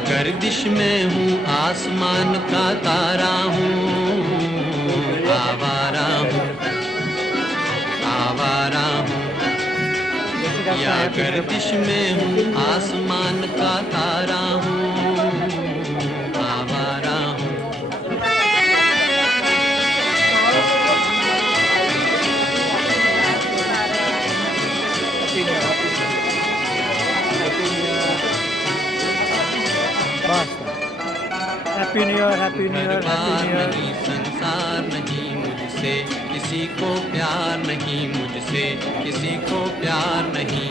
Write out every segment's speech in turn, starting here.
गर्दिश में हूँ आसमान का तारा हूँ, आवारा हूँ, आवारा हूँ। या गर्दिश में हूँ आसमान का तारा हूँ, आवारा हूँ। Happy new year, happy new year, happy new year. नहीं संसार नहीं मुझसे, किसी को प्यार नहीं मुझसे, किसी को प्यार नहीं।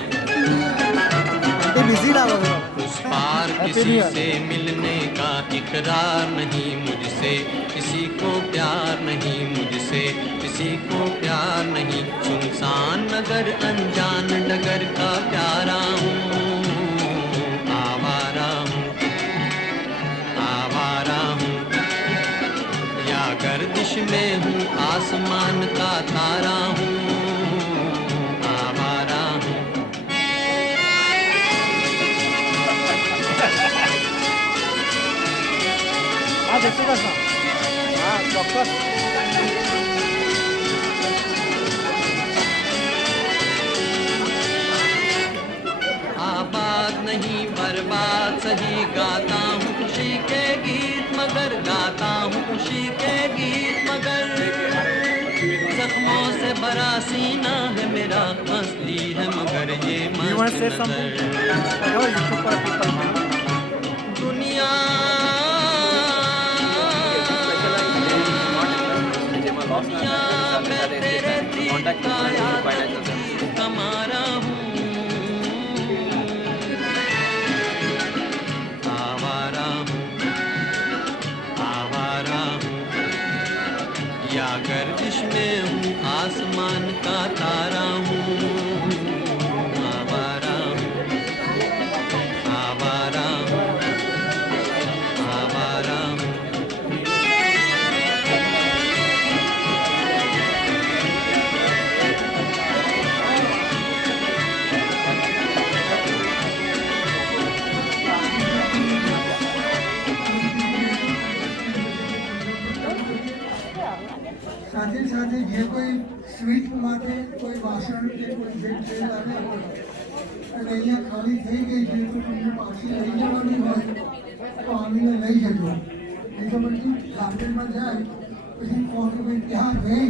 बिजी डालो उस पार किसी से मिलने का इकरार नहीं मुझसे, किसी को प्यार नहीं मुझसे, किसी को प्यार नहीं। सुनसान नगर अनजान डगर का प्यारा हूँ, आवारा हूँ, आवारा हूँ। या गर्दिश में हूँ आसमान का तारा हूँ, आवारा हूँ। हाँ जैसे का हाँ चौक्कस। आबाद नहीं बर्बाद सही, गाता हूँ खुशी के गीत मगर, गाता हूँ खुशी के गीत मगर। जख्मों से भरा सीना है मेरा, हंसती है मगर ये मस्त नजर। दुनिया मैं तेरे दिल का कमारा हूँ, आवारा हूँ, आवारा हूँ। या गर्दिश में हूँ आसमान का तारा हूँ, आवारा हूँ, आवारा हूँ, आवारा हूँ। સાથે સાથે જે કોઈ સ્વીટ માટે કોઈ વાસણ કે કોઈ ભેટ લઈ આવે અને અહીંયા ખાલી થઈ ગઈ છે તો તમને પાછી લઈ જવાની હોય તો આવીને લઈ જજો. નહીં તો પછી ગાર્ડનમાં જાય પછી કોને કોઈ ત્યાં ગઈ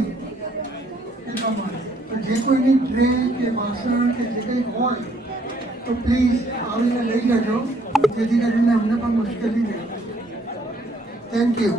એટલા માટે. તો જે કોઈની ટ્રે કે વાસણ કે જે કંઈ હોય તો પ્લીઝ આવીને લઈ જજો, જેથી કરીને અમને પણ મુશ્કેલી નહીં. Thank you.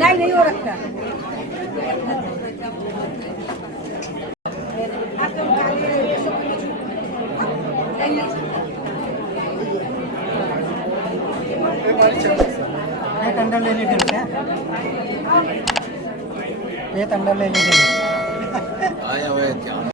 नहीं नहीं हो रखता। अंडर ले लीजिए क्या एक अंडर ले लीजिए आया हुआ है क्या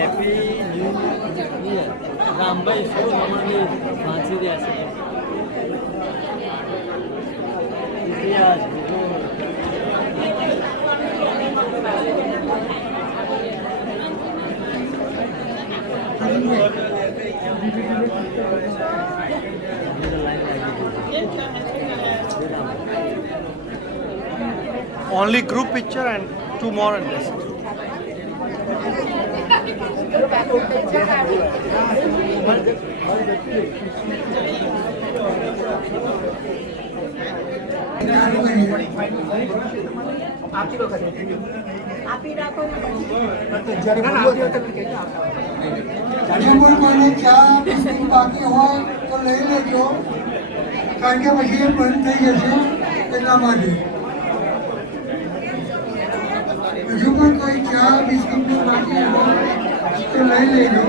हैप्पी न्यू ईयर रामभाई શું અમારી વાંચી રહ્યા છે ઇતિહાસ only group picture and 2 more and this હજુ કોઈને ચા બિસ્કિટ બાકી હોય તો લઈ લેજો કારણ કે પછી એ બંધ થઈ જશે એટલા માટે હજુ પણ કોઈ ચા બિસ્કિટ બાકી હોય તો લઈ લેજો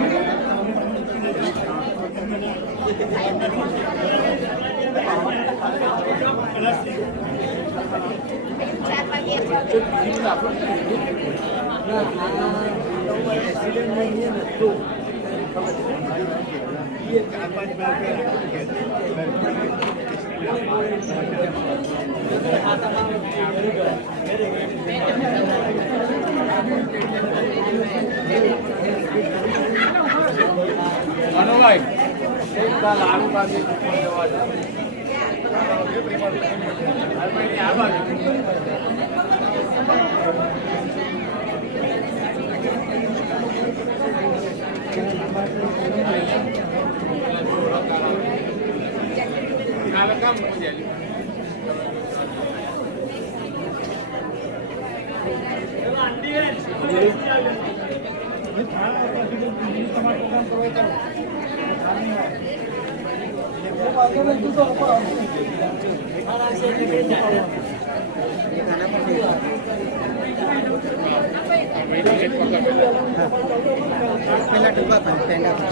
પેલા ડબ્બા પર પેંડા પર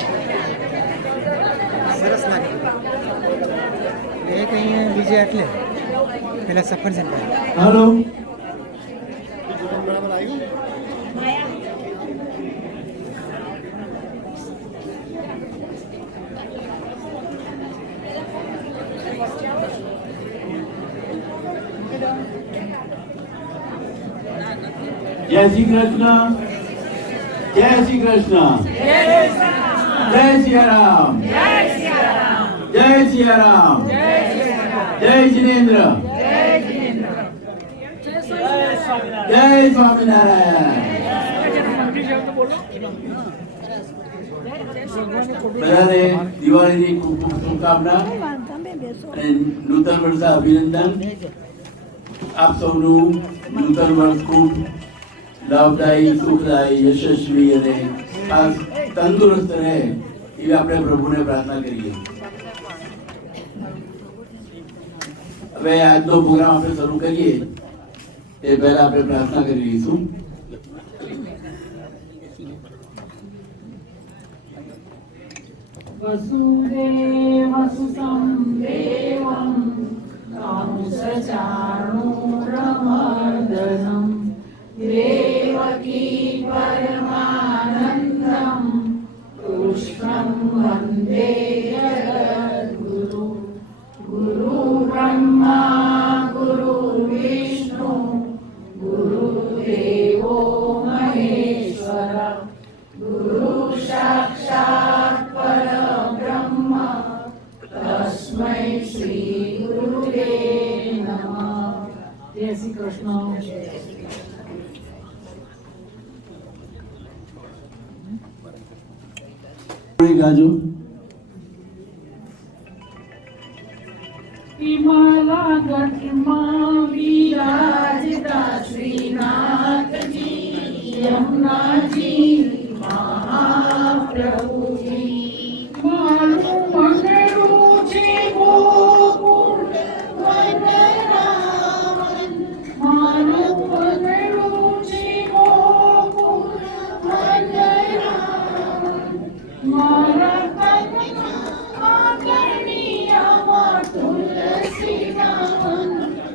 સરસ લાગે એક અહીંયા બીજે એટલે પેલા સફરજન પર हेलो जय श्री कृष्ण जय श्री कृष्ण जय सिया राम जय सिया राम जय जिनेन्द्र जय स्वामीनारायण બધાને દિવાળીની ખૂબ ખૂબ શુભકામના અને નૂતન વર્ષના અભિનંદન આપ સૌનું નૂતન વર્ષ ખૂબ લાભદાયી સુખદાયી યશસ્વી અને ખાસ તંદુરસ્ત રહે એવી આપણે પ્રભુને પ્રાર્થના કરીએ હવે આજનો પ્રોગ્રામ આપણે શરૂ કરીએ તે પહેલા આપણે પ્રાર્થના કરી લઈશું वसुदेवसुतं देवं कंसचाणूरमर्दनं देवकी परमानन्दं कृष्णं वन्दे जगद्गुरु गुरुब्रह्मा गुरु ગાજો મારા ગઢમાં વિરાજતા શ્રીનાથજી યમુનાજી મહાપ્રભુજી મારું મંગળું છે ગોકુળ વનરાવન મારું મંગળું છે ગોકુળ વનરાવન મારા આંગણિયામાં તુલસીદાન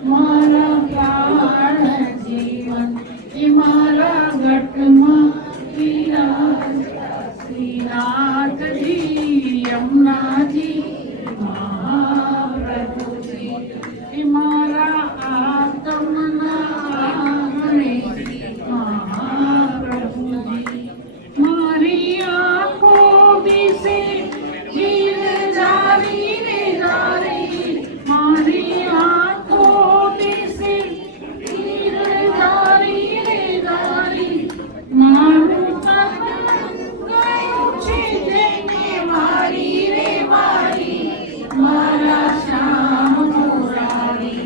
મારા પ્રાણ જીવન એ મારા ગઢમાં વિરાજતા શ્રીનાથજી યમુનાજી મહાપ્રભુજી એ મારા આત્મના આંગણે મહાપ્રભુજી મારી આંખો વિશે જારી રે જારી મારી આંખો વિશે જારી રે જારી મારું ગયું છે જેને મારી રે મારી મારા શ્યામ મુરારી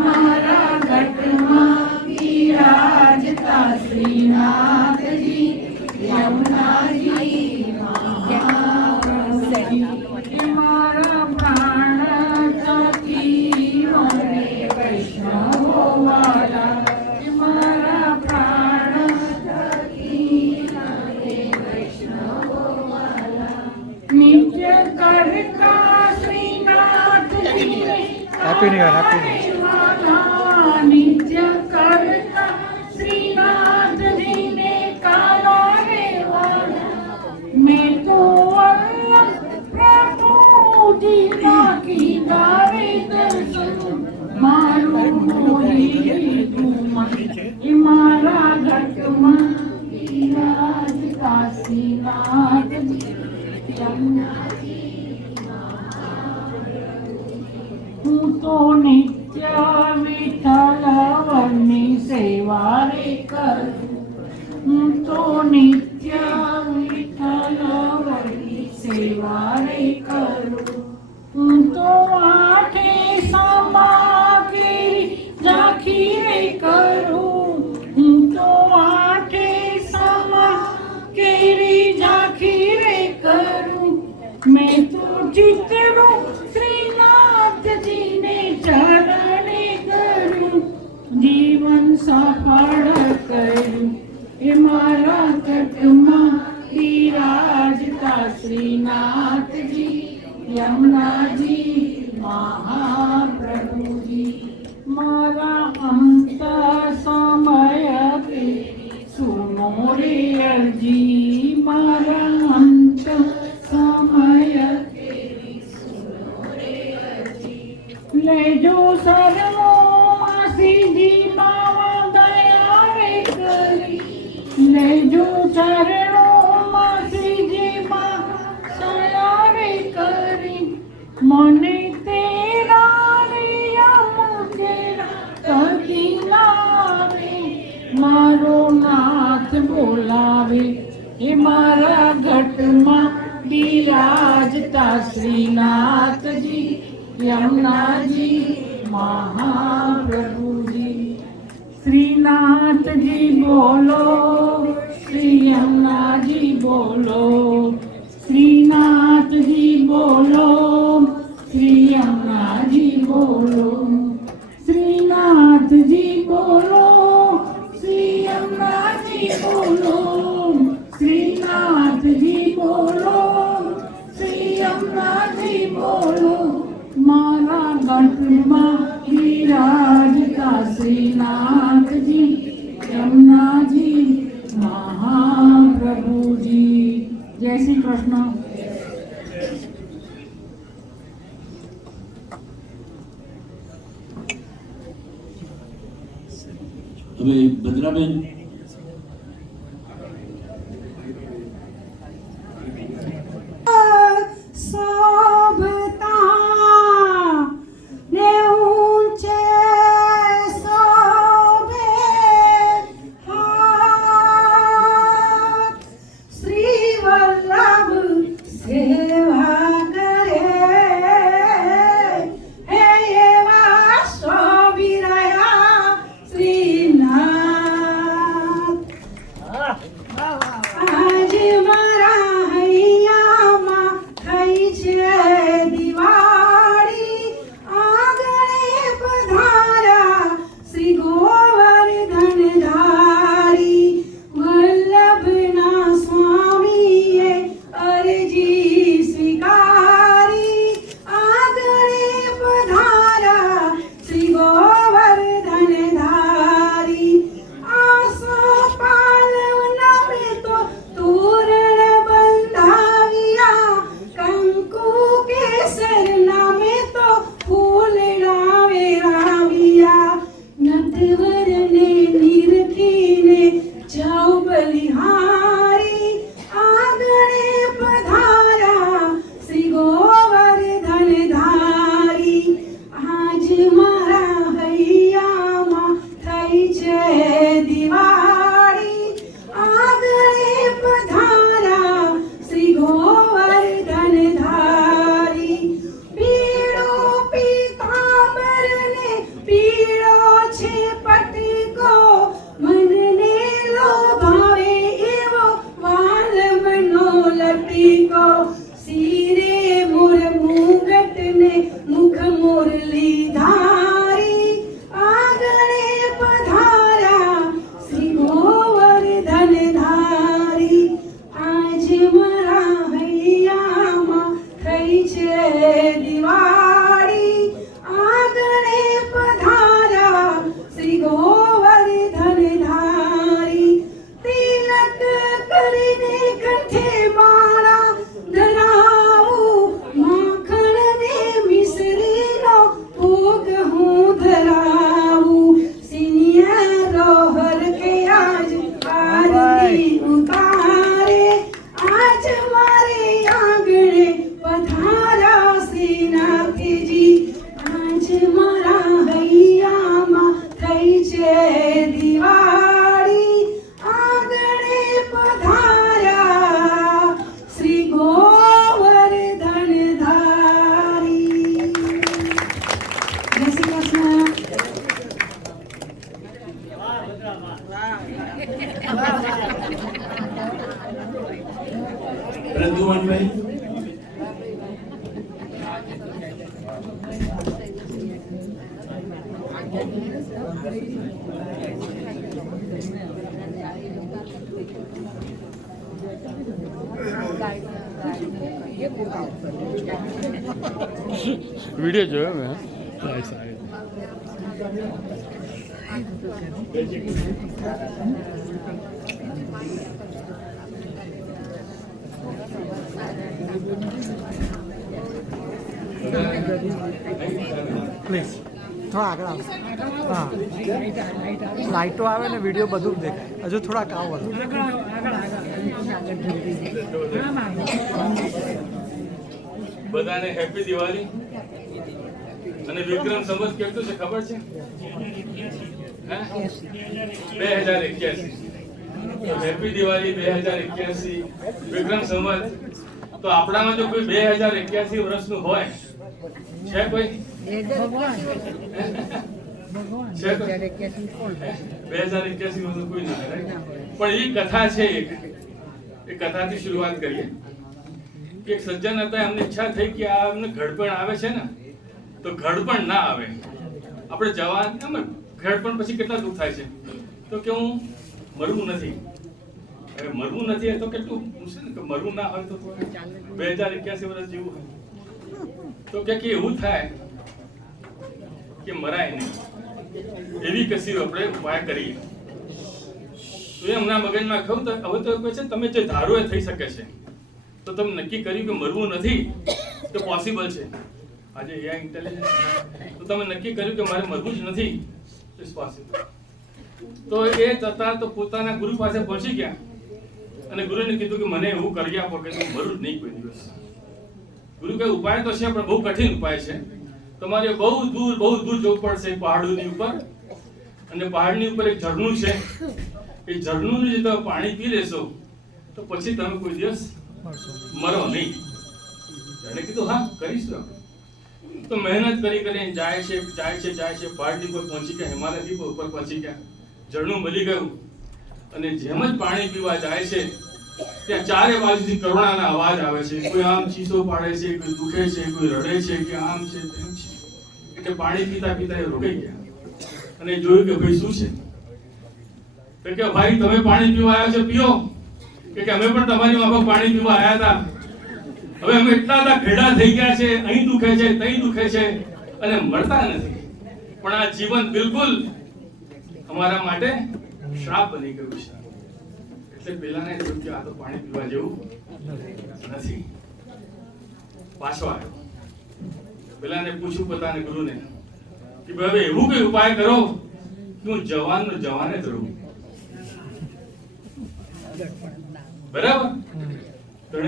મારા ગઢમાં વિરાજતા શ્રીનાથજી યમુનાજી મારા પ્રાણ સખી મને વૈષ્ણવો વાલા મારા પ્રાણ સખી મને વૈષ્ણવો વાલા નિત્ય કરતા Shrinathji happy new year, happy new year. નિત્ય કરતા શ્રીનાથજીને કાલા રે વાલા મેં તો પ્રભુજી બાકી દાવે દર્શન મારું એ મારા ગઢમાં વિરાજતા શ્રીનાથજી હું તો નિત્ય વિઠ્ઠલવની સેવા રે કરું હું તો નિત્ય વિઠ્ઠલવની સેવા રે કરું હું તો આઠે સમાગી ઝાંખી રે કરું હું તો આઠે સમાગી ઝાંખી રે કરું મેં તો ચિતરું શ્રીનાથજીને ચરણે કરું જીવન સફળ કર્યું એ મારા ગઢમાં વિરાજતા શ્રીનાથજી યમુનાજી મહાપ્રભુજી મારા અંત સમય કે સુનો રે અરજી મારા અંત સમય કે સુનો રે અરજી લેજો સર્વો માસીજી માવા દયા રે કરી લેજો ચરણો માસીજી માં સયા રે કરી મને તેરા કદી લાવે મારો નાથ બોલાવે એ મારા ગઢમાં બિરાજતા શ્રીનાથજી યમુનાજી મહાપ્રભુજી શ્રીનાથજી બોલો શ્રી યમુનાજી બોલો શ્રીનાથજી બોલો શ્રી યમુનાજી બોલો શ્રીનાથજી બોલો શ્રી યમુનાજી બોલો શ્રીનાથજી બોલો શ્રી યમુનાજી બોલો મારા ગઢમાં વિરાજતા શ્રીનાથજી યમુનાજી મહાપ્રભુજી જય શ્રી કૃષ્ણ. હવે ભદ્રાબેન શોભતા ને ઊંચે સો को सीरे मोर मुगट ने मुख मुरली धारी आंगणे पधारा श्री गोवर्धन धारी आज मारा हૈયામાં થઈ છે દિવાળી આંગણે પધારા શ્રી ગોવર્ધન ધારી તિલક કરીને કંઠે માળા ધરાવું માખણ ને મિશ્રીનો ભોગ હું ધરાવું સિનિયરો હરખે આજ આરતી ઉતારે આજ મારે આંગણે પધારા શ્રીનાથજી આજ મારા હૈયામાં થઈ છે દિવાળી આંગણે પધારા શ્રી ગોવર્ધન ધારી જય શ્રી કૃષ્ણ પ્રદ્યુમનભાઈ વિડીયો જોયો મેં નાઈસ પ્લીઝ થોડા આગળ આવો હા લાઇટો આવે ને વિડીયો બધું જ દેખાય હજુ થોડાક આવો બધું બધાને હેપી દિવાળી અને વિક્રમ સંવત કેટલું છે ખબર છે? 2081 હેપી દિવાળી 2081 વિક્રમ સંવત. તો આપણામાં જો કોઈ 2081 વર્ષનું હોય છે કોઈ? છે કોઈ? 2081 વર્ષનું કોઈ ના હોય. પણ એ કથા છે એક, એ કથાથી શરૂઆત કરીએ. એક સજ્જન હતા, એમને ઈચ્છા થઈ કે આ એમને ઘડપણ આવે છે ને તો ઘડપણ ના આવે. આપણે જવાન ઘડપણ પછી કેટલા દુઃખ થાય છે તો કે હું મરવું નથી. હવે મરવું નથી એ તો કેટલું છે ને કે મરવું ના હોય તો 2081 વર્ષ જેવું હોય તો કે એવું થાય કે મરાય નહીં, એવી કશી આપણે ઉપાય કરીએ. તો એ હમણાં મગજમાં કહું તો હવે તો કહે છે તમે જે ધારો એ થઈ શકે છે. તો તમે નક્કી કર્યું કે મરવું નથી તો પોસિબલ છે. આજે એઆઈ ઇન્ટેલિજન્સ તો તમે નક્કી કર્યું કે મારે મરવું જ નથી, ઇટ્સ પોસિબલ. તો એ તથા તો પોતાના ગુરુ પાસે પહોંચી ગયા અને ગુરુને કીધું કે મને એવું કરી આપો કે હું મરું જ નહીં કોઈ દિવસ. ગુરુ કહે ઉપાય તો છે પણ બહુ કઠિન ઉપાય છે. તમારે બહુ દૂર જવું પડશે પહાડોની ઉપર, અને પહાડની ઉપર એક ઝરણું છે. એ ઝરણુંનું જે તમે પાણી પી લેશો તો પછી તમે કોઈ દિવસ મરો નહીં. એને કીધું હા કરીશું. તો મહેનત કરીને જાય છે પહાડની ઉપર પહોંચી ગયા, હિમાલયથી ઉપર પહોંચી ગયા, ઝરણું મળી ગયું. અને જેમ જ પાણી પીવા જાય છે ત્યાં ચારે બાજુથી કરુણાના અવાજ આવે છે. કોઈ આમ ચીસો પાડે છે, કોઈ દુખે છે, કોઈ રડે છે કે આમ છે તેમ છે. એટલે પાણી પીતા પીતા એ રોકાઈ ગયા અને જોયું કે ભાઈ શું છે. તો કે ભાઈ તમે પાણી પીવા આવ્યા છો, પીઓ. કે અમે પણ તમારી માફક પાણી પીવા આવ્યા હતા. હવે અમે એટલા બધા ઘેડા થઈ ગયા છે, અહીં દુખે છે, ત્યાં દુખે છે અને મળતા નથી. પણ આ જીવન બિલકુલ અમારા માટે શ્રાપ બની ગયું છે. એટલે પેલાને જોયું કે આ તો પાણી પીવા જેવું નથી. પાછો આવ્યો. પેલાને પૂછ્યું પોતાના ગુરુને કે હવે એવું કઈ ઉપાય કરો કે હું જવાન જ રહું. બરાબર?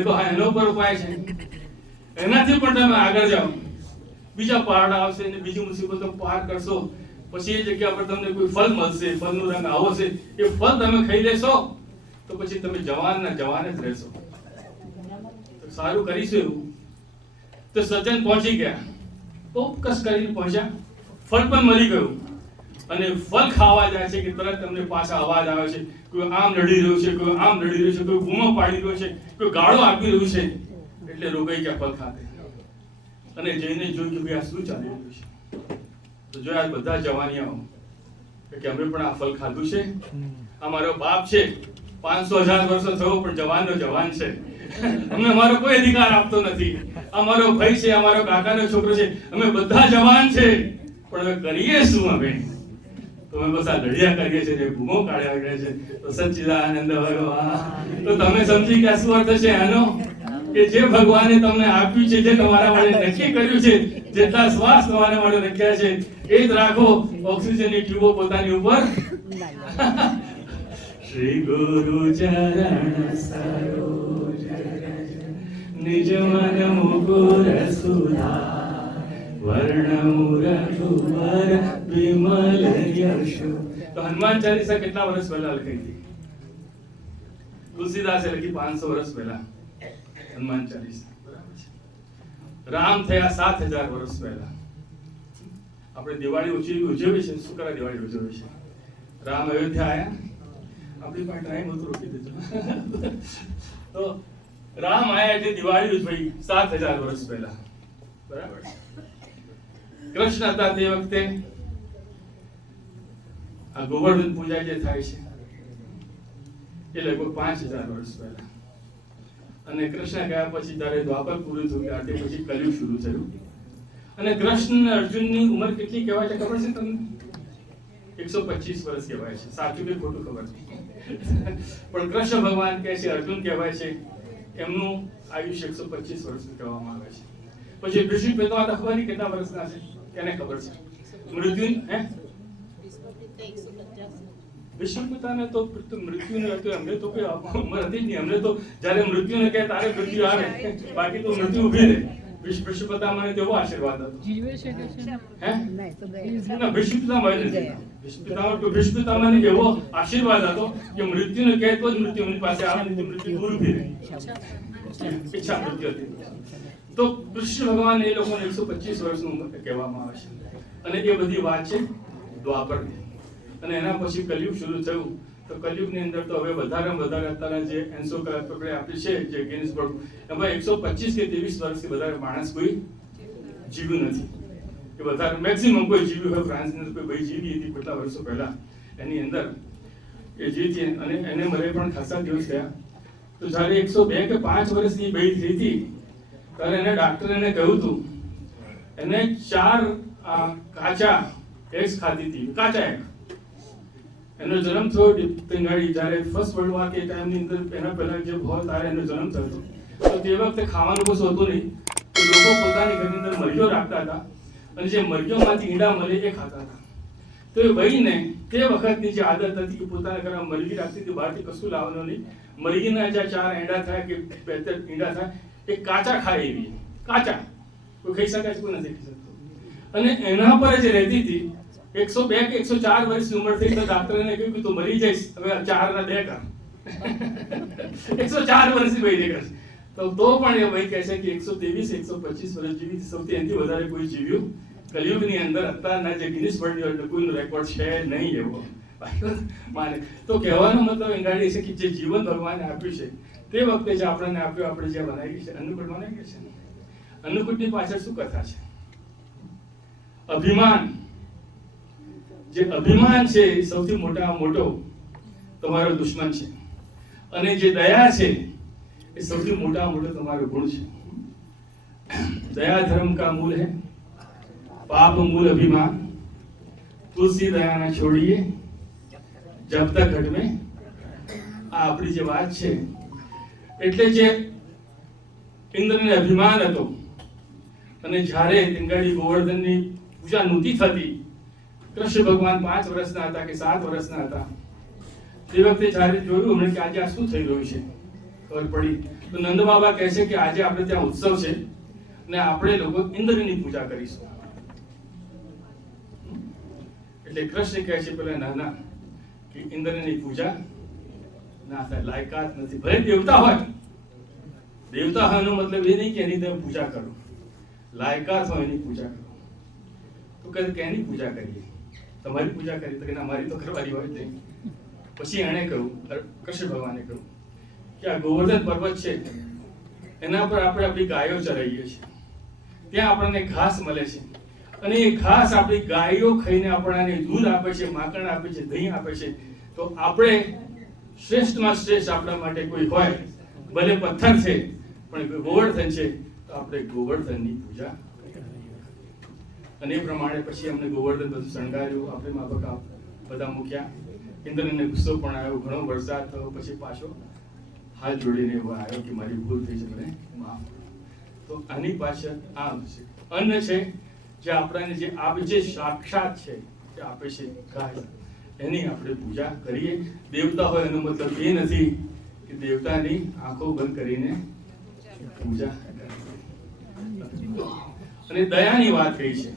તો હા એનો પર ઉપાય છે. એનાથી પણ તમે આગળ જાઓ, બીજા પહાડ આવશે ને બીજી મુસીબતો પાર કરશો, પછી એ જગ્યા પર તમને કોઈ ફળ મળશે, ફળનો રંગ આવો છે, એ ફળ તમે ખાઈ લેશો તો પછી તમે જવાન જ રહેશો. તો સારું કરીશું એવું. તો સજ્જન પહોંચી ગયા, ચોક્કસ કરીને પહોંચ્યા. ફળ પણ મળી ગયું અને ફળ ખાવા જાય છે કે તરત તમને પાછા અવાજ આવે છે. કોઈ આમ લડી રહ્યું છે, કોઈ આમ લડી રહ્યું છે, કોઈ બૂમો પાડી રહ્યો છે, કોઈ ગાળો આપી રહ્યું છે. એટલે રોકાઈ ગયા ફળ ખાતે અને જઈને જોયું કે ભાઈ આ શું ચાલી રહ્યું છે. તો જોયા બધા જવાનિયાઓ કે અમે પણ આ ફળ ખાધું છે. આ મારો બાપ છે, 500,000 વર્ષો થયો પણ જવાનનો જવાન છે. અમને અમારો કોઈ અધિકાર આપતો નથી. અમારો ભાઈ છે, અમારો કાકાનો છોકરો છે, અમે બધા જવાન છે, પણ હવે કરીએ શું? અમે તો અમે બસ આ લડિયા કરીએ છીએ, ભૂમો કાઢ્યા કરે છે. તો સચ્ચિદાનંદ ભગવાન, તો તમે સમજી ગયા શું અર્થ છે આનો? કે જે ભગવાને તમને આપ્યું છે, જે તમારા માટે નક્કી કર્યું છે, જેટલા શ્વાસ તમારા માટે રાખ્યા છે એ જ રાખો. ઓક્સિજનની ટ્યુબો પોતાની ઉપર. શ્રી ગુરુ ચરણ સરોજ નિજ મન મુકુર સુધા વર્ણમુર રઘુવર વિમલ યશો. તો હનુમાન ચાલીસા કેટલા વર્ષ પહેલા લખી હતી? તુલસીદાસે લખી 500 વર્ષ પહેલા હનુમાન ચાલીસા. બરાબર છે. રામ થયા 7000 વર્ષ પહેલા. આપણે દિવાળી ઉજવીએ છીએ. શું કરા દિવાળી ઉજવીએ છીએ? રામ અયોધ્યા આયા. આપણી પાસે ટાઈમ હતો, રોકી દેજો. તો રામ આયા એટલે દિવાળી ઉજવાઈ 7000 વર્ષ પહેલા. બરાબર. કૃષ્ણ હતા તે વખતે આ ગોવર્ધન પૂજા જે થાય છે એ લગભગ 5000 વર્ષ પહેલા. અને કૃષ્ણ ગયા પછી જ્યારે દ્વાપર પૂરું થયું ત્યારથી પછી કલયુગ શરૂ થયું. અને કૃષ્ણ અને અર્જુનની ઉંમર કેટલી કહેવાય છે ખબર છે તમને? 125 વર્ષ કહેવાય છે. સાચું કે ખોટું ખબર નથી. પણ કૃષ્ણ ભગવાન કહે છે, અર્જુન કહેવાય છે, એમનું આયુષ્ય 125 વર્ષનું કહેવામાં આવે છે. પછી ભીષ્મ પિતામહ ખબર નહીં કેટલા વર્ષના છે? કેને ખબર છે? મૃત્યુ ભીષ્મ પિતાને તો મૃત્યુને હતું, અમને તો કોઈ ઉંમર હતી જ નહીં. અમને તો જ્યારે મૃત્યુને કહે તારે મૃત્યુ આવે, બાકી તો મૃત્યુ ઊભી રહે. ભીષ્મ પિતામહને તેવો આશીર્વાદ હતો. ના, ભીષ્મ પિતામહ નથી. ભીષ્મ પિતામહને એવો આશીર્વાદ હતો કે મૃત્યુને કહે તો જ મૃત્યુ એમની પાસે આવે, નહીં તો મૃત્યુ દૂર ઊભી રહે. ઈચ્છા મૃત્યુ હતી. તો કૃષ્ણ ભગવાન એ લોકોને 125 વર્ષનું ઉંમર કહેવામાં આવે છે. અને એ બધી વાત છે દ્વાપરની. અને એના પછી કલયુગ શરૂ થયું. તો કલયુગની અંદર તો હવે વધારેમાં વધારે અત્યારના જે એન્સાઇક્લોપીડિયા આપી છે, જે ગિનિસ બુક, એમાં 125 કે 23 વર્ષથી વધારે માણસ કોઈ જીવ્યું નથી. એ વધારે મેક્સિમમ કોઈ જીવ્યું હોય. ફ્રાન્સની અંદર કોઈ ભાઈ જીવી હતી કેટલા વર્ષો પહેલા, એની અંદર એ જીવી અને એને મરે પણ ખાસા દિવસ થયા. તો જ્યારે 102 કે 5 વર્ષની ભાઈ થઈ હતી ત્યારે એને ડાક્ટરે એને કહ્યું હતું, એને 4 કાચા એગ્સ ખાધી હતી. કાચા એગ. એનો જન્મ થયો પિંગાળી, જ્યારે ફર્સ્ટ વર્લ્ડ વોર કે ટાઈમની અંદર એના પહેલા જે હોય ત્યારે એનો જન્મ થયો હતો. તો તે વખતે ખાવાનું કશું હતું નહીં. તો લોકો પોતાની ઘરની અંદર મરઘીઓ રાખતા હતા અને જે મરઘીઓમાંથી ઈંડા મળે એ ખાતા હતા. તો એ ભાઈને તે વખતની જે આદત હતી કે પોતાના ઘરમાં મરઘી રાખતી હતી, બહારથી કશું લાવવાનું નહીં. મરઘીના જે 4 ઈંડા થાય કે 2 ઈંડા થાય એ કાચા ખાય એવી. કાચા કોઈ ખાઈ શકાય છે? કોઈ નથી ખાઈ શકતો. અને એના પર જ રહેતી હતી. 102 કે 104 વર્ષની ઉંમર થઈ તો ડાક્ટરને કહ્યું કે તું મરી જઈશ, હવે 4 ના 2 કર. 104 વર્ષની ભાઈ કરશે. તો પણ એ ભાઈ કહે છે કે 123 125 વર્ષ જીવી. સૌથી એનાથી વધારે કોઈ જીવ્યું કલયુગની અંદર અત્યારના જે ગિનિસ વર્લ્ડ કોઈનો રેકોર્ડ છે નહીં એવો માને. તો કહેવાનો મતલબ એંગાડી છે કે જે જીવન ભગવાને આપ્યું છે તે વખતે જે આપણને આપ્યું, આપણે જે બનાવી છે અન્નકૂટ બનાવી છે. અન્નકૂટની પાછળ શું કથા છે? અભિમાન. જે અભિમાન છે એ સૌથી મોટો તમારો દુશ્મન છે. અને જે દયા છે એ સૌથી મોટો તમારો ગુણ છે. દયા ધર્મ કા મૂલ है, पाप मूल अभिमान, तुलसी दया ना छोड़िए जब तक घट में. આ આપણી જે વાત છે એટલે જે ઇન્દ્રને અભિમાન હતો અને જ્યારે પિંગાળી ગોવર્ધનની પૂજા નહોતી થતી, કૃષ્ણ ભગવાન 5 વર્ષના હતા કે 7 વર્ષના હતા, તે વખતે જ્યારે જોયું અમને કે આજે આ શું થઈ રહ્યું છે, ખબર પડી. તો નંદ બાબા કહે છે કે આજે આપણે ત્યાં ઉત્સવ છે અને આપણે લોકો ઇન્દ્રની પૂજા કરીશું. એટલે કૃષ્ણ કહે છે પેલા નાના કે ઇન્દ્રની પૂજા ના થાય, લાયકાત નથી. ભલે દેવતા હોય એનો મતલબ એ નહીં કે એની તમે પૂજા કરો. લાયકાત હોય એની પૂજા કરો. તો કહે કે એની પૂજા કરીએ, તમારી પૂજા કરી. તો કે ના, મારી તો કરવાની હોય જ નહીં. પછી એણે કહ્યું, કૃષ્ણ ભગવાને કહ્યું કે આ ગોવર્ધન પર્વત છે એના પર આપણે આપણી ગાયો ચરાવીએ છીએ. ત્યાં આપણને ઘાસ મળે છે અને એ ઘાસ આપણી ગાયો ખાઈને આપણને દૂધ આપે છે, માખણ આપે છે, દહીં આપે છે. તો આપણે શ્રેષ્ઠમાં શ્રેષ્ઠ આપણા માટે કોઈ હોય, ભલે પથ્થર છે પણ ગોવર્ધન છે, તો આપણે ગોવર્ધનની પૂજા અને એ પ્રમાણે પછી અમને ગોવર્ધન બધું શણગાર્યું, આપણે માફક બધા મૂક્યા. ઇન્દ્રને ગુસ્સો પણ આવ્યો, ઘણો વરસાદ થયો, પછી પાછો હાથ જોડીને એવો આવ્યો કે મારી ભૂલ થઈ છે, મને માફ કરો. તો આની પાછળ આ છે અન્ન છે જે આપણને જે આપે, જે સાક્ષાત છે જે આપે છે ગાય, એની આપણે પૂજા કરીએ. દેવતા હોય એનો મતલબ એ નથી કે દેવતાની આંખો બંધ કરીને પૂજા. અને દયાની વાત કહી છે,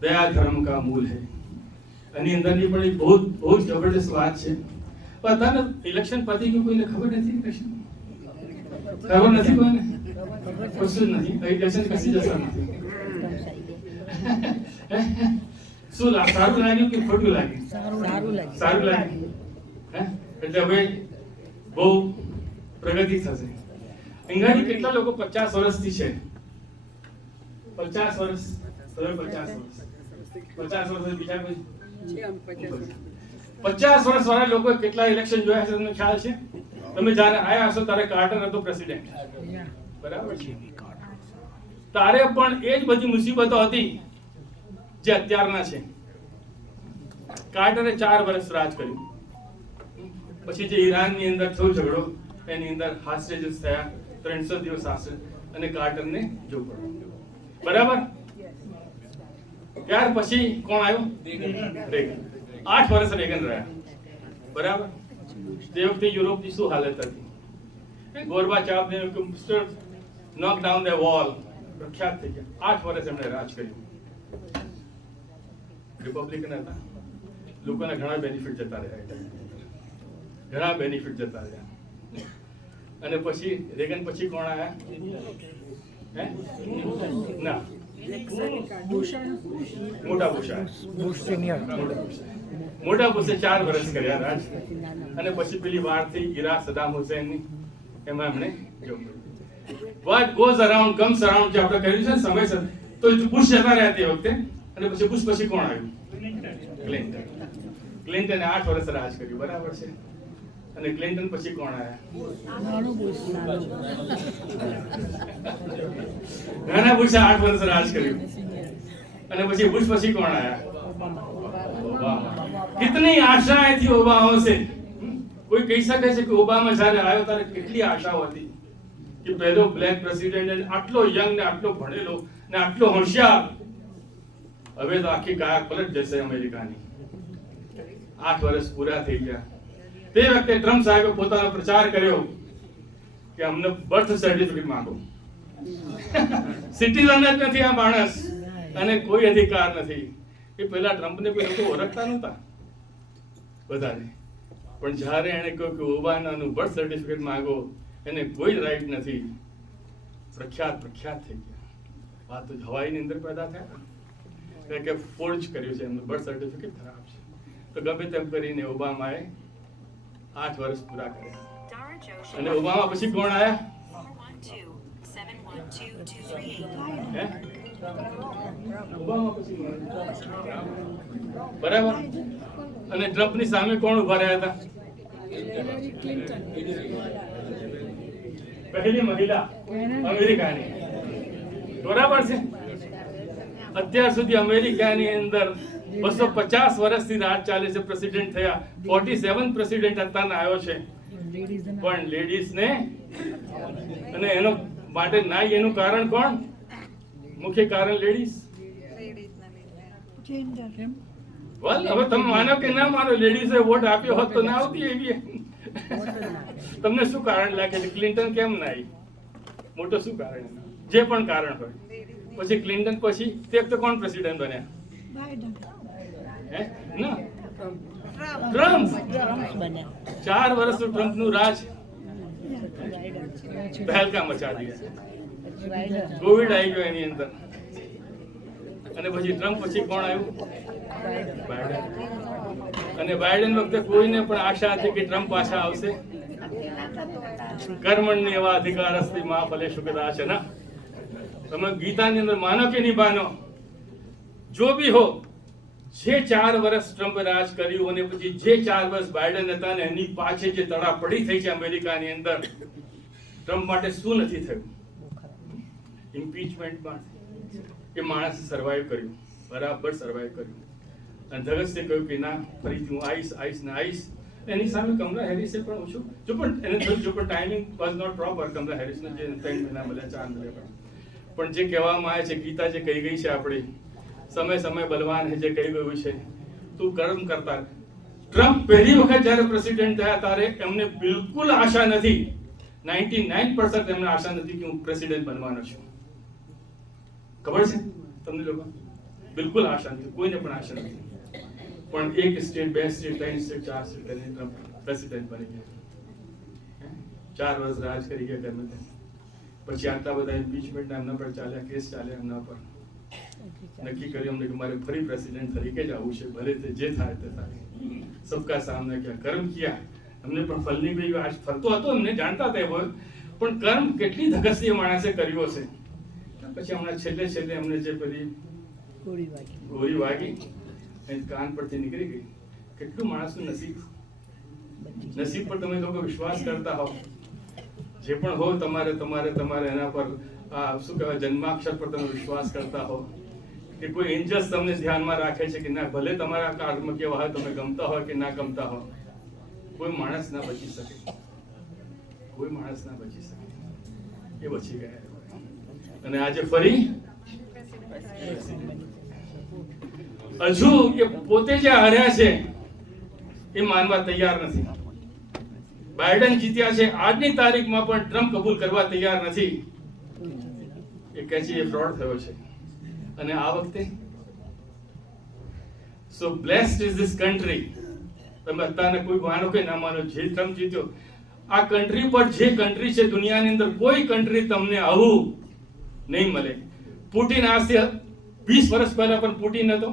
દયા ધર્મ કા મૂલ है. એની અંદરની પણ એક બહુ જબરદસ્ત વાત છે. પણ તને ઇલેક્શન પતી ગયું, કોઈને ખબર નથી, કશું ખબર નથી, કોઈને કશું જ નથી, ઇલેક્શન કશી જશે નથી. શું સારું લાગ્યું કે ખોટું લાગ્યું? સારું લાગ્યું. એટલે હવે બહુ પ્રગતિ થશે. અંગાડી કેટલા લોકો 50 વર્ષથી છે? 50 વર્ષ, હવે 50 વર્ષ બીજા કોઈ 50 વર્ષ વાળા લોકો કેટલા ઇલેક્શન જોયા છે તમને ખ્યાલ છે? તમે જ્યારે આયા હશો ત્યારે કાર્ટર હતો પ્રેસિડેન્ટ, બરાબર છે? તારે પણ એ જ બધી મુસીબતો હતી જે અત્યારના છે. કાર્ટરે 4 વર્ષ રાજ કર્યું. પછી જે ઈરાનની અંદર થયો ઝઘડો, એની અંદર હાસ્ય જ થયા, 300 દિવસ હાસ્ય, અને કાર્ટરને જો પડ્યો, બરાબર? ત્યાર પછી કોણ આવ્યું? રેગન. 8 વર્ષ રેગન રહ્યા, બરાબર? તે વખતે યુરોપની શું હાલત હતી? ગોરબાચોવને નોક ડાઉન ધ વોલ પ્રખ્યાત થઈ ગયા. 8 વર્ષ એમણે રાજ કર્યું. રિપબ્લિકન હતા, લોકોના ઘણા બેનિફિટ જતા રહ્યા, ઘણા બેનિફિટ જતા રહ્યા. અને પછી રેગન પછી કોણ આવ્યા? ના, મોટા બુશે 4 વર્ષ કર્યા રાજ. અને પછી પેલી વાર થઈ ઈરાક સદામ હુસેનની, એમાં એમણે what goes around comes around જે આપણે કહ્યું છે સમયસર. તો બુશ જતા રહ્યા તે વખતે, અને પછી બુશ પછી કોણ આવ્યું? ક્લિન્ટન. ક્લિન્ટને 8 વર્ષ રાજ કર્યું, બરાબર છે? અને ક્લિન્ટન પછી કોણ આવ્યા? નાના બુશે 8 વર્ષ રાજ કર્યું. અને પછી બુશ પછી કોણ આવ્યા? ઓબામા. कितनी आशाएं थी ओबामा से. કોઈ કહી શકે છે કે ઓબામા જ્યારે આવ્યો ત્યારે કેટલી આશાઓ હતી કે પહેલો બ્લેક પ્રેસિડેન્ટ, અને આટલો યંગ ને આટલો ભણેલો ને આટલો હોશિયાર. હવે તો આખી કાયા પલટ જશે અમેરિકાની. 8 વર્ષ પૂરા થઈ ગયા. તે વખતે ટ્રમ્પ સાહેબે પોતાનો પ્રચાર કર્યો કે અમને બર્થ સર્ટિફિકેટ માંગો. સિટીઝન જ નથી આ માણસ, અને કોઈ અધિકાર નથી. એ પહેલા ટ્રમ્પને કોઈ લોકો ઓળખતા નહોતા બધાને, પણ જ્યારે એણે કહ્યું કે ઓબામાનું બર્થ સર્ટિફિકેટ માંગો, એને કોઈ રાઈટ નથી, પ્રખ્યાત થઈ ગયા. વાત તો હવાઈની અંદર પેદા થયા કે ફોર્જ કર્યું છે, એમનું બર્થ સર્ટિફિકેટ ખરાબ છે. તો ગમે તેમ કરીને ઓબામાએ 8 વર્ષ પૂરા કર્યા. અને ઓબામા પછી કોણ આવ્યા? ઓબામા પછી બરાબર. અને ટ્રમ્પની સામે કોણ ઉભા રહ્યા હતા? પહેલી મહિલા અમેરિકાની, બરાબર છે? અત્યાર સુધી અમેરિકાની અંદર 250 વર્ષથી રાજ ચાલે છે, પ્રેસિડેન્ટ થયા 47 પ્રેસિડેન્ટ અત્યારના આવ્યો છે, પણ લેડીઝને અને એનો માટે ના, એનું કારણ કોણ? મુખ્ય કારણ લેડીઝ. હવે તમે માનો કે ના માનો, લેડીઝે વોટ આપ્યો હોત તો ના આવતી એવી. તમને શું કારણ લાગે છે ક્લિન્ટન કેમ ના આવી? મોટો શું કારણ? જે પણ કારણ હોય. પછી ક્લિન્ટન પછી તે વખતે કોણ પ્રેસિડેન્ટ બન્યા? ના, ટ્રમ્પ. 4 વર્ષનું ટ્રમ્પનું રાજ પહેલકા મચાવી દીધા. કોવિડ આવી ગયો એની અંદર, અને પછી ટ્રમ્પ પછી કોણ આવ્યું? બાઇડન. અને બાઇડન વખતે કોઈને પણ આશા હતી કે ટ્રમ્પ પાછા આવશે? કર્મણ્યેવ અધિકારસ્તિ મા ફલેષુ કદાચન. તમે ગીતાની અંદર માનો કે નહીં માનો, જો બી હો, જે 4 વર્ષ ટ્રમ્પે રાજ કર્યું અને પછી જે 4 વર્ષ બાઇડન હતા ને એની પાછળ જે તડાપડી થઈ છે અમેરિકાની અંદર, ટ્રમ્પ માટે શું નથી થયું? ઇમ્પીચમેન્ટમાં એ માણસે સર્વાઈવ કર્યું, બરાબર સર્વાઈવ કર્યું. અને ધગતસિંહે કહ્યું કે ના, ફરીથી હું આવીશ. એની સામે કમલા હેરિસે પણ ઓછું, જો પણ એને થયું, જો પણ timing was not proper. Kamala હેરિસને જે 3 મહિના મળ્યા, 4 મળ્યા, પણ જે કહેવામાં આવે છે, ગીતા જે કહી ગઈ છે આપણી, સમય બલવાન હે, જે કહી ગયું છે, તું કર્મ કરતા. ટ્રમ્પ પહેલી વખત જ્યારે પ્રેસિડેન્ટ થયા ત્યારે એમને બિલકુલ આશા નથી, 99% એમને આશા નથી કે હું પ્રેસિડેન્ટ બનવાનો છું. ખબર છે તમને લોકો? બિલકુલ આશા નથી, કોઈને પણ આશા નથી. પણ 1 સ્ટેટ, 2 સ્ટેટ, 3 સ્ટેટ, 4 સ્ટેટ કરીને ટ્રમ્પ પ્રેસિડેન્ટ બની ગયા. 4 વર્ષ રાજ કરી ગયા ગમે તેમ. પછી આટલા બધા ઇમ્પીચમેન્ટના એમના પર ચાલ્યા, કેસ ચાલ્યા એમના પર. નક્કી કર્યું અમને કે મારે ફરી પ્રેસિડેન્ટ તરીકે જ આવવું છે, ભલે તે જે થાય તે થાય. સબકા સામને ક્યાં કર્મ કિયા, અમને પણ ફલની ગઈ આજ ફરતો હતો, અમને જાણતા હતા એવો, પણ કર્મ કેટલી ધગસિયા માણસે કર્યો છે. પછી હમણાં છેલ્લે અમને જે પેલી ગોળી વાગી કાન પરથી નીકળી ગઈ. કેટલું માણસનું નસીબ પર તમે લોકો વિશ્વાસ કરતા હો, જે પણ હો તમારે એના પર શું કહેવાય, જન્માક્ષર પર તમે વિશ્વાસ કરતા હો, કે કોઈ એન્જલ્સ તમને ધ્યાનમાં રાખે છે કે ના, ભલે તમારા કાર્ડમાં કેવા હોય, તમે ગમતા હોય કે ના ગમતા હોય, કોઈ માણસ ના બચી શકે, કોઈ માણસ ના બચી શકે. એ બચી ગયા. અને આજે ફરી હજુ એ પોતે જે હાર્યા છે એ માનવા તૈયાર નથી. બાઇડન જીત્યા છે, આજની તારીખમાં પણ ટ્રમ્પ કબૂલ કરવા તૈયાર નથી. એ કહે છે એ ફ્રોડ થયો છે. અને આ વખતે સો બ્લેસ્ડ ઇઝ ધીસ કન્ટ્રી. તમે અત્યારે કોઈ માનો કે ના માનો, જે ટ્રમ્પ જીત્યો, આ કન્ટ્રી પર જે કન્ટ્રી છે દુનિયાની અંદર, કોઈ કન્ટ્રી તમને આવું નહીં મળે. પુટિન આજથી 20 વર્ષ પહેલા પણ પુટિન હતો,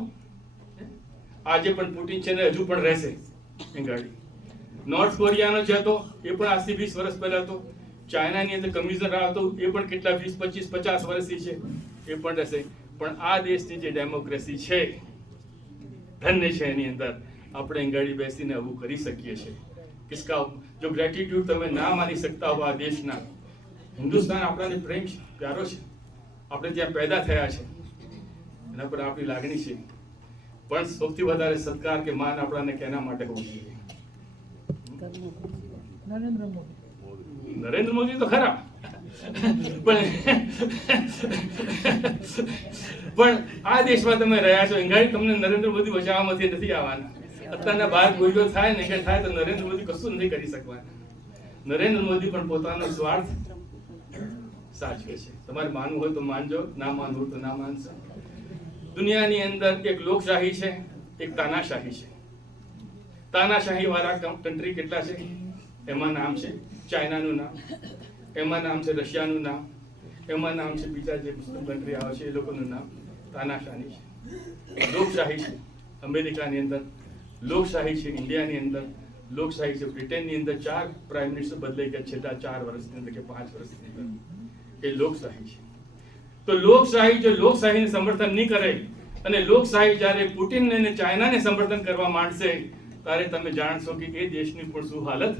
આજે પણ પુટિન છે ને હજુ પણ રહેશે એ ગાડી. નોર્થ કોરિયાનો જે હતો એ પણ આજથી 20 વર્ષ પહેલા હતો. ચાઇનાની અંદર કમ્યુનિઝમ હતો, એ પણ કેટલા 20, 25, 50 વર્ષથી છે, એ પણ રહેશે. પણ આ દેશની જે ડેમોક્રેસી છે, ધન્ય છે, એની અંદર આપણે અંગાડી બેસીને આવું કરી શકીએ છીએ. કિસકા જો ગ્રેટિટ્યુડ તમે ના માની શકતા હો આ દેશના, હિન્દુસ્તાન આપણાને પ્રેમ છે, પ્યારો છે, આપણે ત્યાં પેદા થયા છે, એના પર આપણી લાગણી છે. પણ સૌથી વધારે સત્કાર કે માન આપણાને કેના માટે હોવું જોઈએ? નરેન્દ્ર મોદી તો ખરા, પણ આ દેશમાં તમે રહ્યા છો, અંગાડી તમને નરેન્દ્ર મોદી બચાવવામાંથી નથી આવવાના. અત્યારના બહાર ગોળીઓ થાય ને કે થાય તો નરેન્દ્ર મોદી કશું નથી કરી શકવાના. નરેન્દ્ર મોદી પણ પોતાનો સ્વાર્થ સાચવે છે. તમારે માનવું હોય તો માનજો, ના માનવું હોય તો ના માનશો. દુનિયાની અંદર એક લોકશાહી છે, એક તાનાશાહી છે. તાનાશાહી વાળા કન્ટ્રી કેટલા છે? એમાં નામ છે ચાઇનાનું નામ, એમાં નામ છે રશિયાનું નામ, એમાં નામ છે બીજા જે મુસ્લિમ કન્ટ્રી આવે છે એ લોકોનું નામ. તાનાશાહી છે. લોકશાહી છે અમેરિકાની અંદર, લોકશાહી છે ઇન્ડિયાની અંદર, લોકશાહી છે બ્રિટનની અંદર. 4 પ્રાઇમ મિનિસ્ટર બદલાઈ ગયા છેલ્લા 4 વર્ષની અંદર કે 5 વર્ષની અંદર. એ લોકશાહી છે. તો લોકશાહી જો લોકશાહીને સમર્થન નહીં કરે અને લોકશાહી જ્યારે પુટિન અને ચાઇનાને સમર્થન કરવા માંડશે, ત્યારે તમે જાણશો કે એ દેશની પણ શું હાલત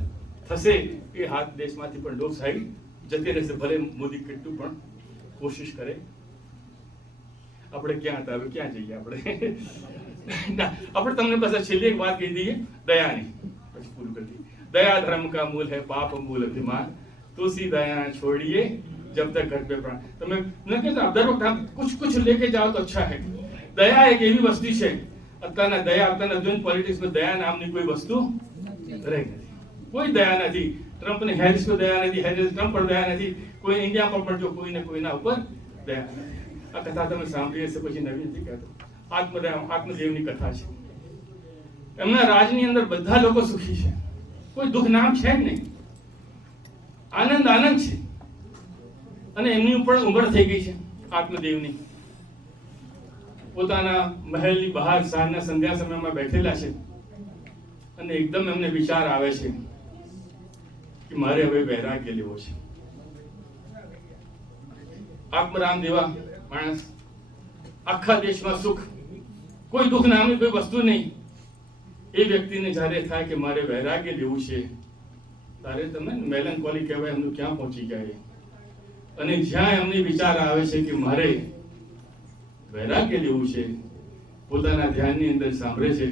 થશે. એ હાથ દેશમાંથી પણ લોકશાહી જતી રહેશે, ભલે મોદી કેટલું પણ કોશિશ કરે. આપણે ક્યાં હતા, હવે ક્યાં જઈએ આપણે? આપણે તમને બસ છેલ્લી એક વાત કહી દઈએ દયાની, પછી પૂરું કરી દઈએ. દયા ધર્મ કા મૂલ હૈ, પાપ મૂલ અભિમાન, तुसी दया छोड़िए जब तक घर पे प्राण. તમે ન કહેતા દર વખત આમ કુછ લેકે જાઓ તો અચ્છા હૈ. દયા એક એવી વસ્તુ છે, અત્યારના દયા અત્યારના જોઈને પોલિટિક્સમાં દયા નામની કોઈ વસ્તુ રહી નથી. કોઈ દયા નથી. ટ્રમ્પને હેરિસ પર દયા નથી, હેરિસ ટ્રમ્પ પર દયા નથી, કોઈ ઇન્ડિયા પર પણ જો કોઈને કોઈના ઉપર દયા નથી. આ કથા તમે સાંભળી હશે, પછી નવી નથી કહેતો. આત્મદેવની કથા છે. એમના રાજની અંદર બધા લોકો સુખી છે, કોઈ દુઃખ નામ છે જ નહીં. આનંદ છે. અને એમની ઉપર ઉંમર થઈ ગઈ છે આત્મદેવની. પોતાના મહેલની બહાર સાંજના સંધ્યા સમયમાં બેઠેલા છે અને એકદમ એમને વિચાર આવે છે કે મારે હવે વૈરાગ્ય લેવો છે. આત્મરામ જેવા માણસ, આખા દેશમાં સુખ, કોઈ દુઃખ નામની કોઈ વસ્તુ નહીં, એ વ્યક્તિને જ્યારે થાય કે મારે વૈરાગ્ય લેવું છે, ત્યારે તમે મેલનકોલી કહેવાય એમનું ક્યાં પહોંચી ગયા. અને જ્યાં એમને વિચાર આવે છે કે મારે વૈરાગ્ય લેવું છે, પોતાના ધ્યાનની અંદર સાંભળે છે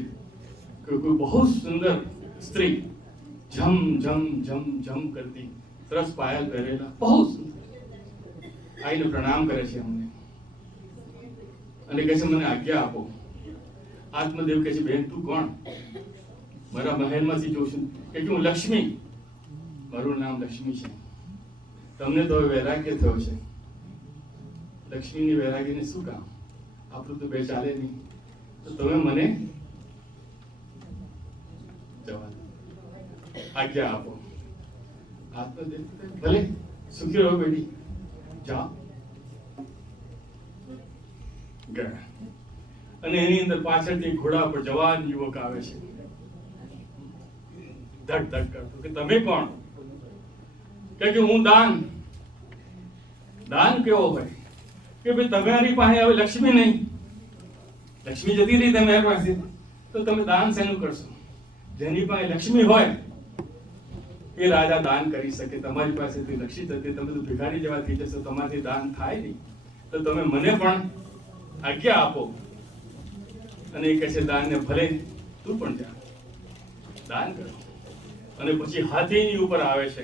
કે કોઈ બહુ સુંદર સ્ત્રી ઝમ ઝમ ઝમ ઝમ કરતી, સરસ પાયલ પહેરેલા, બહુ સુંદર, આઈને પ્રણામ કરે છે અમને અને કહે છે મને આજ્ઞા આપો. આત્મદેવ કહે છે બેન તું કોણ? મારા મહેલમાંથી જોઉં છું. કે હું લક્ષ્મી, મારું નામ લક્ષ્મી છે. તમને તો હવે વૈરાગ્ય થયો છે. લક્ષ્મીની વૈરાગ્યને શું કામ? આપણું તો બે ચાલે નહીં. તો તમે મને જવા આજ્ઞા આપો. આત્મદેવ ભલે સુખી રહો બેટી, જાઓ. ગયા. અને એની અંદર પાછળથી ઘોડા પર જવાન યુવક આવે છે, ધક ધક કરતો. કે તમે કોણ? કે હું દાન. દાન કેવો હોય કે ભાઈ તમારી પાસે હવે લક્ષ્મી નહીં, લક્ષ્મી જતી રહી તમારી પાસે, તો તમે દાન શેનું કરશો? જેની પાસે લક્ષ્મી હોય એ રાજા દાન કરી શકે. તમારી પાસેથી લક્ષ્મી જતી, તમે તો ભિખારી જેવા થઈ જશો, તમારાથી દાન થાય નહીં. તો તમે મને પણ આજ્ઞા આપો. અને એ કહે છે દાનને ભલે તું પણ જા, દાન કરો. અને પછી હાથીની ઉપર આવે છે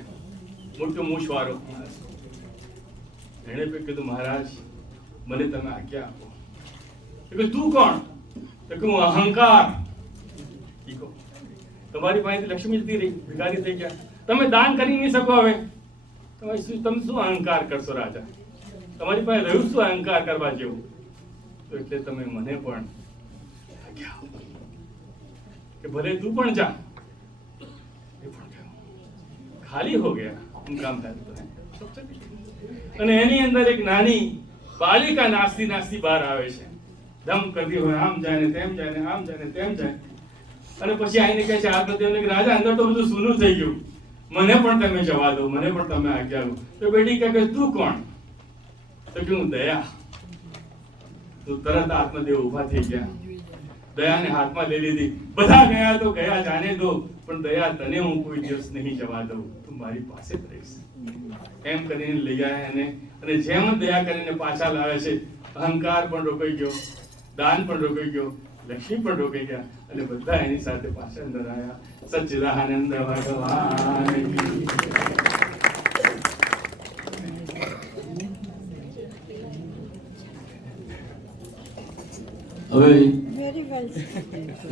મોટો મૂછ વાળો માણસ. એણે કીધું મહારાજ મને તમે આજ્ઞા આપો. કે તું કોણ? તો કે હું અહંકાર. તમારી પાસેથી લક્ષ્મી જતી રહી, ભિખારી થઈ ગયા, તમે દાન કરી નહીં શકો. હવે તમે શું અહંકાર કરશો રાજા? તમારી પાસે રહ્યું શું અહંકાર કરવા જેવું? તો એટલે તમે મને પણ આજ્ઞા આપો કે ભલે તું પણ જા. એ પણ ગયો, ખાલી હો ગયા. કામ થાય. અને એની અંદર એક નાની બાલિકા નાચતી નાચતી બહાર આવે છે, ધમ કરતી હોય, આમ જાય ને તેમ જાય ને આમ જાય ને તેમ જાય. અને પછી આઈને કહે છે આત્મદેવને કે રાજા અંદર તો બધું સૂનું થઈ ગયું, મને પણ તમે જવા દો, મને પણ તમે આજ્ઞા આપો. તો બેટી કહે કે તું કોણ? તો કે હું દયા. તો તરત આત્મદેવ ઊભા થઈ ગયા, દયાને હાથમાં લઈ લીધી. બધા ગયા તો ગયા, જાને દો, પણ દયા તને હું કોઈ દિવસ નહીં જવા દઉં, તું મારી પાસે જ રહીશ. એમ કરીને લઈ આવ્યા એને. અને જેમ દયા કરીને પાછા લાવે છે, અહંકાર પણ રોકાઈ ગયો, દાન પણ રોકાઈ ગયો, લક્ષ્મી પણ રોકાઈ ગયા. અને બધા એની સાથે પાછા અંદર આવ્યા. સચ્ચિદાનંદ ભગવાન કી હવે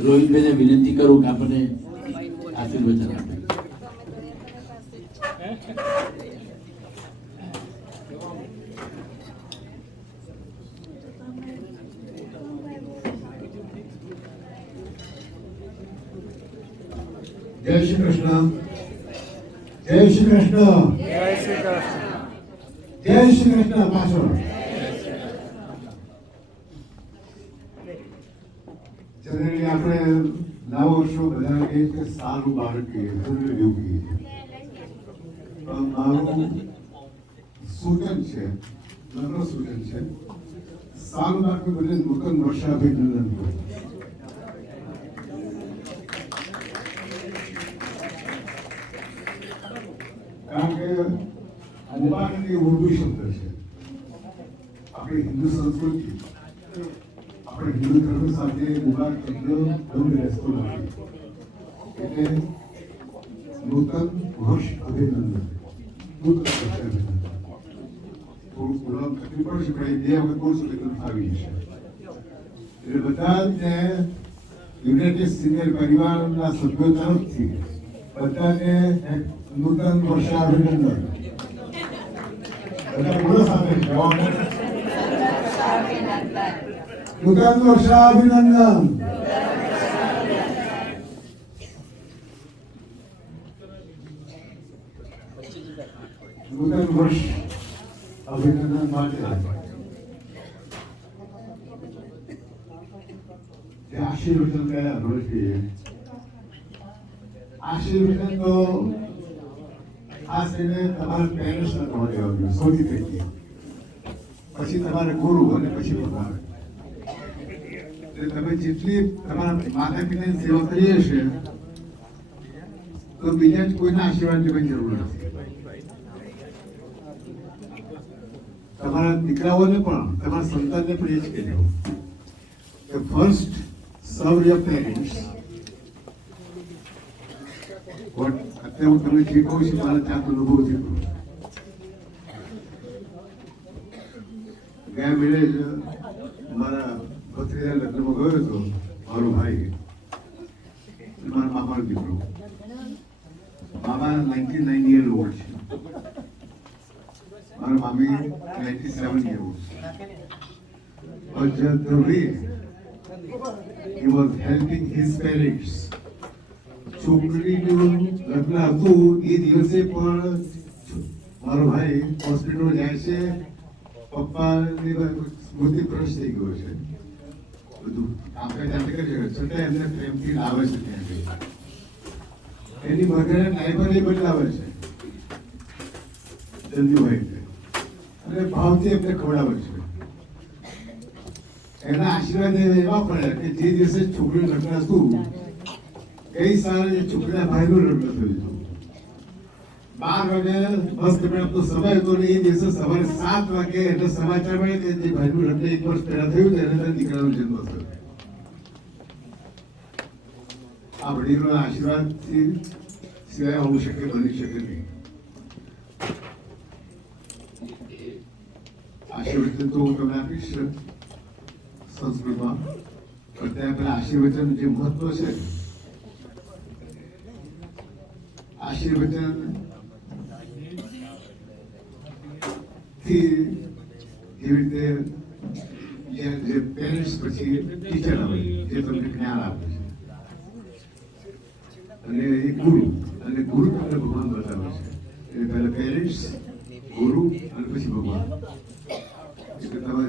રોહિતભાઈને વિનંતી કરું કે આપણને આશીર્વચન આપે. જય શ્રી કૃષ્ણ. જય શ્રી કૃષ્ણ. જય શ્રી કૃષ્ણ. જય શ્રી કૃષ્ણ. પાછળ જનરલી આપણે નવ વર્ષો બધા કહીએ કે સારું બાળક કહીએ, જનરલી એવું કહીએ. મારું સૂચન છે, નમ્ર સૂચન છે, સારું બાળક બદલે નૂતન વર્ષાભિનંદન કહો. કારણ કે મુબારક એ ઉર્દુ શબ્દ છે. આપણી હિન્દુ સંસ્કૃતિ, આપણે હિન્દુ ધર્મ સાથે મુબારક શબ્દ બંધ રહેતો નથી. એટલે નૂતન વર્ષ અભિનંદન, નૂતન વર્ષ અભિનંદન. થોડું બોલવામાં તકલીફ પડશે, પણ એ બે વખત બોલશું એટલે તમને આવી જશે. એટલે બધા જ યુનાઇટેડ સિનિયર પરિવારના સભ્યો તરફથી બધાને નૂતન વર્ષાભિનંદન. બધા બોલો સાથે જવાબ. નૂતન વર્ષાભિનંદન. નૂતન વર્ષ અભિનંદન માટે જે આશીર્વચન કયા રોજ આશીર્વચન તો ખાસ કરીને તમારા પેરેન્ટ્સને તમારે લેવા જોઈએ સૌથી પહેલી, પછી તમારા ગુરુ અને પછી ભગવાન. એટલે તમે જેટલી તમારા માતા પિતાની સેવા કરી હશે તો બીજા જ કોઈના આશીર્વાદની કોઈ જરૂર નથી. તમારા દીકરાઓને પણ તમારા સંતાનને પણ એ જ કહેજો કે ફર્સ્ટ સર્વ યોર પેરેન્ટ્સ. અત્યારે હું તમને જે કહું છું મારા જાત અનુભવથી કહું. ગયા મહિને જ મારા ભત્રીજા લગ્નમાં ગયો હતો મારો ભાઈ, મારા મામાનો દીકરો. મામા 99 year old છે, મારા મામી 97 year old છે. But the way he was helping his parents, છોકરીનું લગ્ન હતું એ દિવસે પણ મારો ભાઈ હોસ્પિટલ જાય છે, પપ્પાની મૃત્યુભ્રષ્ટ થઈ ગયો છે, બધું આપણે જાતે કરી શકે છતાં એમને પ્રેમથી લાવે છે ત્યાં. એની મધરે ડાયપર એ બદલાવે છે જલ્દીભાઈને, અને ભાવથી એમને ખવડાવે છે. એના આશીર્વાદ એવા પડ્યા કે જે દિવસે છોકરીનું લગ્ન હતું ગઈ સાલે છોકરીના ભાઈનું લગ્ન થયું હતું. 12 વાગે બસ તો સમય હતો ને એ દિવસે સવારે 7 વાગે એટલે સમાચાર મળે કે જે ભાઈનું લગ્ન 1 વર્ષ પહેલા થયું છે એને દીકરાનો જન્મ થયો. આ વડીલોના આશીર્વાદથી સિવાય હોવું શક્ય બની શકે નહીં. આશીર્વચન તો હું તમને આપીશ સંસ્કૃતમાં, પણ ત્યાં પેલા આશીર્વચન જે મહત્વ છે, આશીર્વચન થી જેવી રીતે જે પેરેન્ટ્સ પછી ટીચર આવે જે તમને જ્ઞાન આપે છે, અને એ ગુરુ, અને ગુરુ તમને ભગવાન બતાવે છે. એટલે પહેલા પેરેન્ટ્સ, ગુરુ અને પછી ભગવાન. એટલે તમે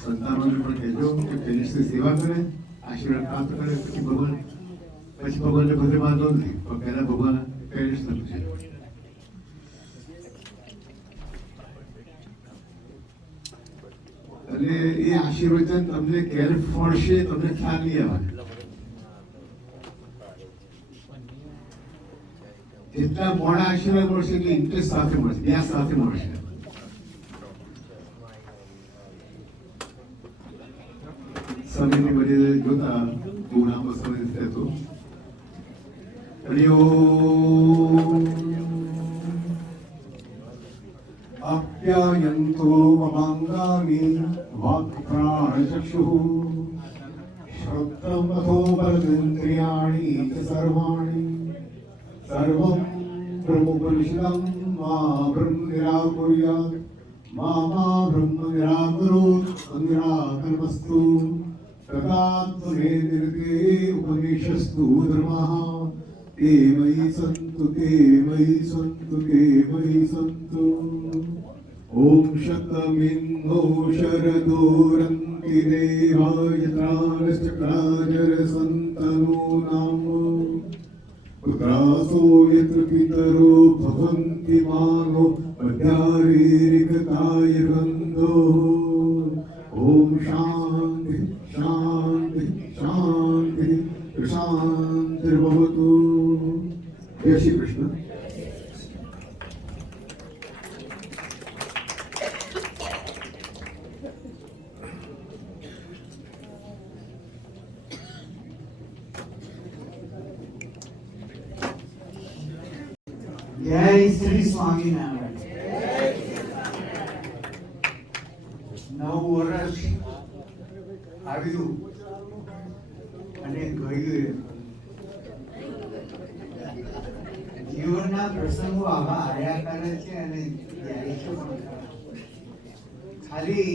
સંતાનોને પણ કહેજો કે પેરેન્ટ્સની સેવા કરે, આશીર્વાદ પ્રાપ્ત કરે, પછી ભગવાનને બધે વાંધો નથી, પણ પહેલા ભગવાન પેરેન્ટ્સને પૂછે. અને એ આશીર્વચન તમને ક્યારે ફળશે તમને ખ્યાલ નહીં આવે. જેટલા મોડા આશીર્વાદ મળશે એટલે ઇન્ટરેસ્ટ સાથે મળશે, વ્યાસ સાથે મળશે. સમયની મર્યાદા જોતા બહુ લાંબો સમય થતો. આપ્યાયંતો મમાંગામી વાક્ પ્રાણચક્ષુઃ શ્રોત્રમથો બલમિન્દ્રિયાણિ ચ સર્વાણિ સર્વં બ્રહ્મોપનિષદં મા બ્રહ્મ નિરાકુર્યાત મા બ્રહ્મ નિરાકરોત નિરાકરમસ્તુ તથાત્મને નિરતે ઉપનિષસ્તુ ધર્મઃ તે મયि સંતુ તે મયि સંતુ તે મયि સંતુ. ઓમ શતમિન્નો શરદોરંતિ દેવાય ત્રાણશ્ચક્રાજર સંતનૂનામ પુત્રાસો યત્ર પિતરો ભવન્તિ માનો મધ્યારેરિકતાય ગંધો. ઓમ શાંતિ શાંતિ શાંતિ શાંતિર્ભવતુ. જય શ્રી કૃષ્ણ. જય શ્રી સ્વામિનારાયણ. 9 વર્ષ આવ્યું અને ગયું. જીવનના પ્રસંગો આવા આવ્યા કરે છે અને જાય છે પણ. ખાલી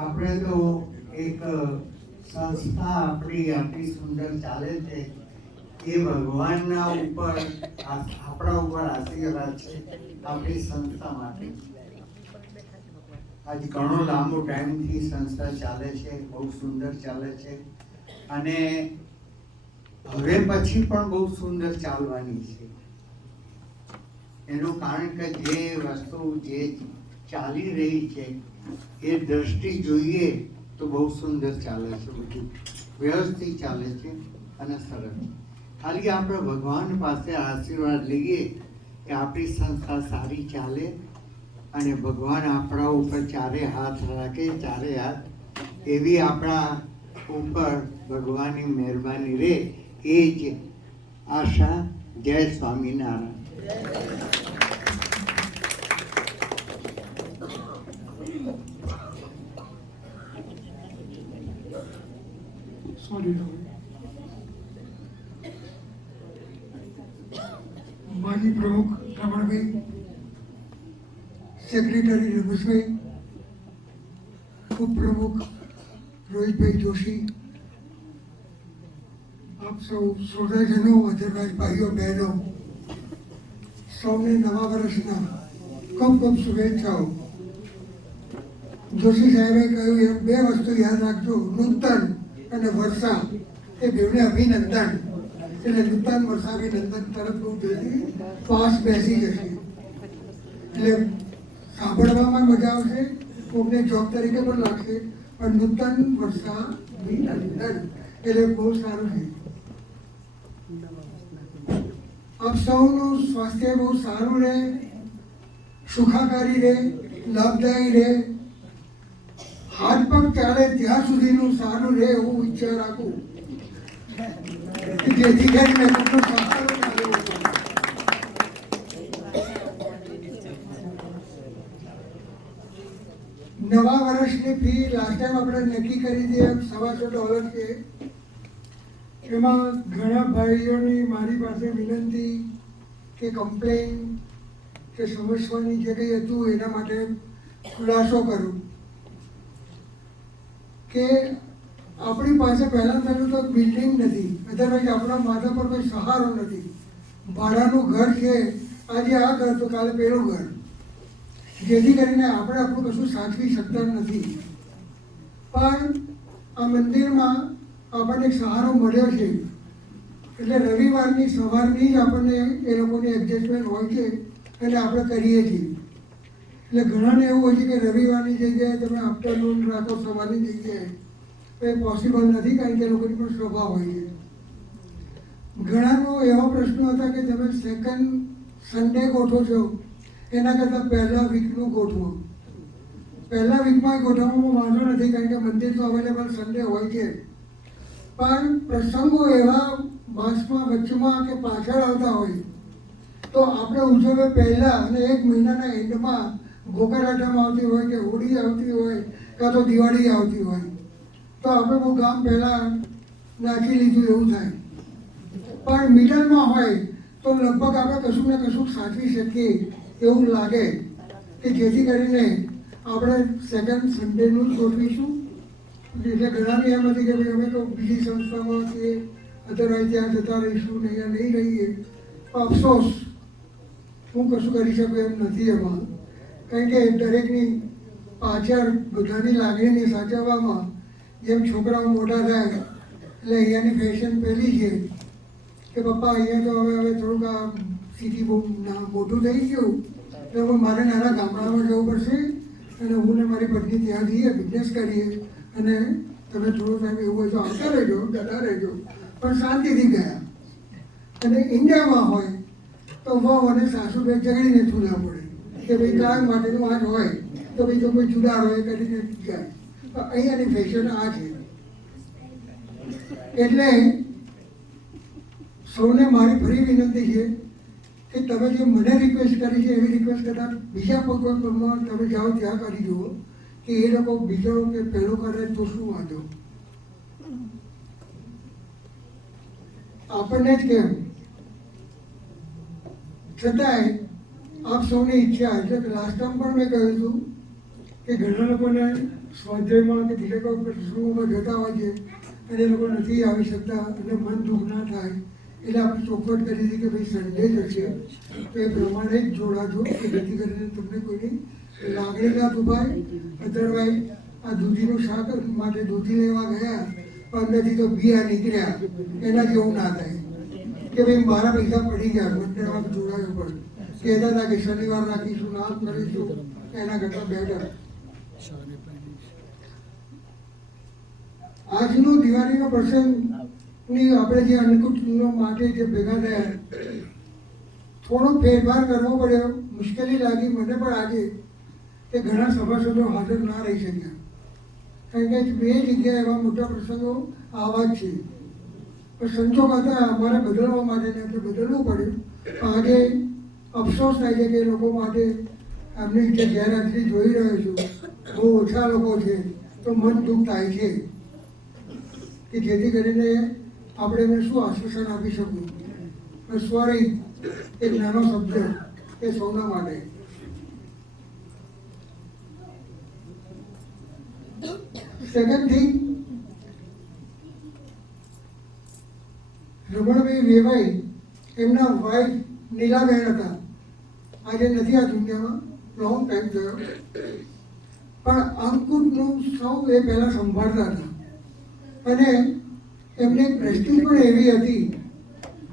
આપણે તો એક સંસ્થા આપણી આટલી સુંદર ચાલે છે એ ભગવાનના ઉપર આપણા ઉપર આશીર્વાદ છે આપણી સંસ્થા માટે. આજ ઘણો લાંબો ટાઈમથી સંસ્થા ચાલે છે, બહુ સુંદર ચાલે છે અને હવે પછી પણ બહુ સુંદર ચાલવાની છે. એનું કારણ કે જે વસ્તુ જે ચાલી રહી છે એ દ્રષ્ટિ જોઈએ તો બહુ સુંદર ચાલે છે, બધું વ્યવસ્થિત ચાલે છે અને સરસ. ખાલી આપણે ભગવાન પાસે આશીર્વાદ લઈએ કે આપણી સંસ્થા સારી ચાલે અને ભગવાન આપણા ઉપર ચારે હાથ રાખે, ચારે હાથ એવી આપણા ઉપર ભગવાનની મહેરબાની રહે, એ જ આશા. જય સ્વામિનારાયણ. માજી પ્રમુખ રમણભાઈ, સેક્રેટરી રમેશભાઈ, ઉપપ્રમુખ રોહિતભાઈ જોશી, આપ સૌ શ્રોતાજનો, અધરવાજ ભાઈઓ બહેનો, સૌને નવા વર્ષના ખૂબ ખૂબ શુભેચ્છાઓ. જોશી સાહેબે કહ્યું એમ 2 વસ્તુ યાદ રાખજો, નૂતન અને વર્ષા, એ બેવને અભિનંદન. એટલે નૂતન વર્ષાભિનંદન તરફ બહુ જલ્દી પાસ બેસી જશે, એટલે સાંભળવામાં મજા આવશે, કોઈને જોબ તરીકે પણ લાગશે, પણ નૂતન વર્ષાભિનંદન એટલે બહુ સારું છે. આપ સૌનું સ્વાસ્થ્ય બહુ સારું રહે, સુખાકારી રહે, લાભદાયી રહે, હાથ પગ ચાલે ત્યાં સુધીનું સારું રહે એવું ઈચ્છા રાખું, જેથી કરીને તમને સહારો ચાલે. નવા વર્ષની ફી લાસ્ટ ટાઈમ આપણે નક્કી કરી હતી $125 છે. એમાં ઘણા ભાઈઓની મારી પાસે વિનંતી કે કમ્પ્લેન કે સમજવાની જે કંઈ હતું એના માટે ખુલાસો કરું કે આપણી પાસે પહેલાં પહેલું તો બિલ્ડિંગ નથી, અધરવાઇઝ આપણા માથા પર કોઈ સહારો નથી. ભાડાનું ઘર છે, આજે આ ઘર તો કાલે પેલું ઘર, જેથી કરીને આપણે આપણું કશું સાચવી શકતા નથી. પણ આ મંદિરમાં આપણને સહારો મળ્યો છે, એટલે રવિવારની સવારની જ આપણને એ લોકોની એડજસ્ટમેન્ટ હોય છે અને આપણે કરીએ છીએ. એટલે ઘણાને એવું હોય છે કે રવિવારની જગ્યાએ તમે આફ્ટરનૂન રાખો, સવારની જગ્યાએ, તો એ પોસિબલ નથી, કારણ કે એ લોકોની પણ સ્વભાવ હોય છે. ઘણાનો એવા પ્રશ્નો હતા કે તમે સેકન્ડ સન્ડે ગોઠવો છો, એના કરતાં પહેલા વીકનું ગોઠવો. પહેલા વીકમાં ગોઠવવામાં વાંધો નથી, કારણ કે મંદિર તો અવેલેબલ સન્ડે હોય છે, પણ પ્રસંગો એવા માસમાં વચમાં કે પાછળ આવતા હોય તો આપણે ઉજવે પહેલાં અને 1 મહિનાના એન્ડમાં ગોકળાટમ આવતી હોય કે હોળી આવતી હોય કાં તો દિવાળી આવતી હોય, તો આપણે બહુ ગામ પહેલાં નાખી લીધું એવું થાય. પણ મિડલમાં હોય તો લગભગ આપણે કશું ને કશું સાચવી શકીએ એવું લાગે, કે જેથી કરીને આપણે સેકન્ડ સન્ડેનું જ ગોઠવીશું. એટલે ઘણાને એમ હતી કે ભાઈ અમે તો બીજી સંસ્થામાં છીએ, અધરવાઇઝ ત્યાં જતા રહીશું ને અહીંયા નહીં રહીએ. અફસોસ, હું કશું કરી શકું એમ નથી એમાં, કારણ કે દરેકની પાછળ બધાની લાગણીને સાચવવામાં જેમ છોકરાઓ મોટા થાય એટલે અહીંયાની ફેશન પહેલી છે કે પપ્પા અહીંયા તો હવે થોડુંક આ સિટી બહુ મોટું થઈ ગયું, એટલે મારે નાના ગામડામાં જવું પડશે અને હું ને મારી પત્ની ત્યાં જઈએ, બિઝનેસ કરીએ, અને તમે થોડો ટાઈમ એવું હોય તો આવતા રહેજો, જતા રહેજો, પણ શાંતિથી ગયા. અને ઇન્ડિયામાં હોય તો વહુ અને સાસુ બે ઝઘડીને છૂટા પડે કે ભાઈ કાયમ માટેનું આ જ હોય, તો ભાઈ તો કોઈ જુદા હોય કરીને જાય. તો અહીંયાની ફેશન આ છે. એટલે સૌને મારી ફરી વિનંતી છે કે તમે જે મને રિક્વેસ્ટ કરી છે એવી રિક્વેસ્ટ કદાચ બીજા પ્રોગ્રામમાં તમે જાઓ ત્યાં કરી જુઓ કે એ લોકો બીજો કે પહેલો કરે તો શું વાંધો, આપણને જ કેમ. છતાંય આપ સૌની ઈચ્છા, એટલે લાસ્ટ ટાઈમ પણ મેં કહ્યું હતું કે ઘણા લોકોને સ્વાધ્યાયમાં કે બીજા કોઈ પ્રસંગોમાં જતા હોય છે અને એ લોકો નથી આવી શકતા અને મન દુઃખ ના થાય, એટલે આપણે ચોખવટ કરી હતી કે ભાઈ સન્ડે જ હશે તો એ પ્રમાણે જ જોડાજો, કે જેથી કરીને તમને કોઈની લાગણી ના દુભાય. અધરવાઇઝ આ દૂધીનું શાક માટે દૂધી લેવા ગયા પણ અંદરથી તો બિયા નીકળ્યા, એના જેવું ના થાય કે ભાઈ મારા પૈસા પડી ગયા, મંડળમાં જોડાયો પણ કહેતા હતા કે શનિવાર રાખીશું, આમ કરીશું, એના કરતાં બેટર આજનો દિવાળીનો પ્રસંગની આપણે જે અન્નકૂટનો માટે જે ભેગા થયા, થોડો ફેરફાર કરવો પડ્યો. મુશ્કેલી લાગી મને પણ આજે કે ઘણા સભાસદો હાજર ના રહી શક્યા, કારણ કે બે જગ્યાએ એવા મોટા પ્રસંગો આવા જ છે. પણ સંજોગ હતા અમારે બદલવા માટે ને એટલે બદલવું પડ્યું. આજે અફસોસ થાય છે કે એ લોકો માટે એમની જે ગેરહાજરી જોઈ રહ્યો છું, બહુ ઓછા લોકો છે, તો મન દુઃખ થાય છે કે જેથી કરીને આપણે એમને શું આશ્વાસન આપી શકું. સોરી, એક નાનો શબ્દ એ સૌના માટે. સેકન્ડ થિંગ, રમણભાઈ વેવાઈ એમના વાઇફ નીલાબેન હતા, આજે નથી આ દુનિયામાં, લોંગ ટાઈમ થયો, પણ અંકુટનું સૌ એ પહેલાં સંભાળતા હતા. અને એમને પ્રેસ્ટીજ પણ એવી હતી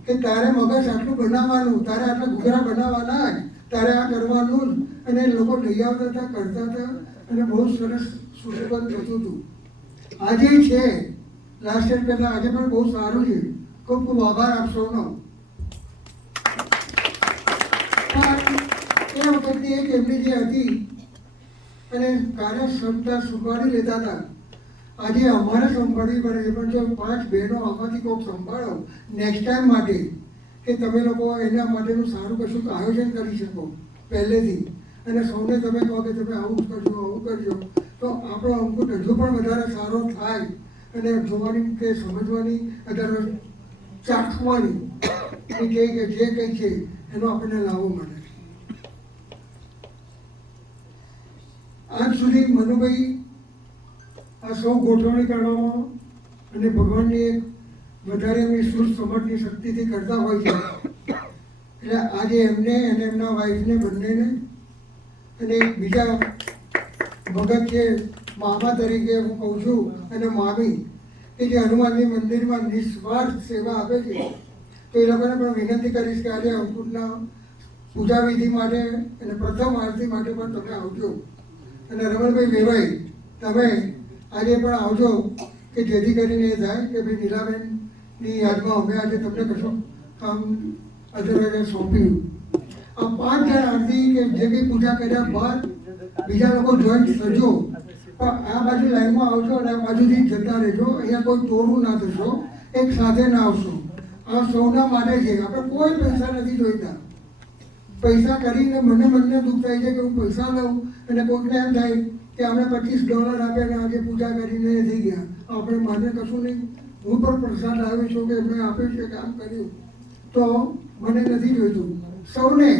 કે તારે મગજ આટલું બનાવવાનું, તારે આટલા ઘૂઘરા બનાવવાના જ, તારે આ કરવાનું જ. અને લોકો લઈ આવતા હતા, કરતા હતા, અને બહુ સરસ સુશોભન થતું હતું. આજે છે લાસ્ટ યર કરતાં આજે પણ બહુ સારું છે. ખૂબ ખૂબ આભાર આપ સૌનો. પણ એ વખતની એક એમની જે હતી અને કાર્યક્ષમતા સંભાળી લેતા હતા, આજે અમારે સંભાળવી પડે છે. પણ જો 5 બહેનો આમાંથી કોઈક સંભાળો નેક્સ્ટ ટાઈમ માટે, કે તમે લોકો એના માટેનું સારું કશું આયોજન કરી શકો પહેલેથી, અને સૌને તમે કહો કે તમે આવું કરજો, આવું કરજો, તો આપણો અંકુટ હજુ પણ વધારે સારો થાય. અને જોવાની કે સમજવાની, વધારે ચાખવાની કે જે કંઈ છે એનો આપણને લાવો મળે. આજ સુધી મનુભાઈ આ સૌ ગોઠવણી કરવામાં અને ભગવાનની એક વધારે એમની સુર સમજની શક્તિથી કરતા હોય છે. એટલે આજે એમને અને એમના વાઈફને બંનેને અને બીજા ભગત છે મામા તરીકે હું કહું છું, અને મામી કે જે હનુમાનજી મંદિરમાં નિસ્વાર્થ સેવા આપે છે, તો એ લોકોને પણ વિનંતી કરીશ કે આજે અંકુટના પૂજા વિધિ માટે અને પ્રથમ આરતી માટે પણ તમે આવજો. અને રમણભાઈ વેવાઈ તમે આજે પણ આવજો, કે જેથી કરીને એ થાય કે ભાઈ નીલાબેનની યાદમાં અમે આજે તમને કશું કામ અધૂરે સોંપ્યું. આ 5 જણ આરતી કે જે કંઈ પૂજા કર્યા બાદ બીજા લોકો જોઈન્ટ થજો, પણ આ બાજુ લાઈનમાં આવજો અને આ બાજુથી જતા રહેજો. અહીંયા કોઈ તોડવું ના થશો, એક સાથે ના આવશો. આ સૌના માટે છે. આપણે કોઈ પૈસા નથી જોઈતા. પૈસા કરીને મને દુઃખ થાય છે કે હું પૈસા લઉં અને કોઈકને એમ થાય કે આપણે $25 આપે અને આજે પૂજા કરીને થઈ ગયા. આપણે મને કશું નહીં, હું પણ પ્રસાદ લાવ્યો છું કે મેં આપ્યું છે, કામ કર્યું, તો મને નથી જોઈતું. સૌને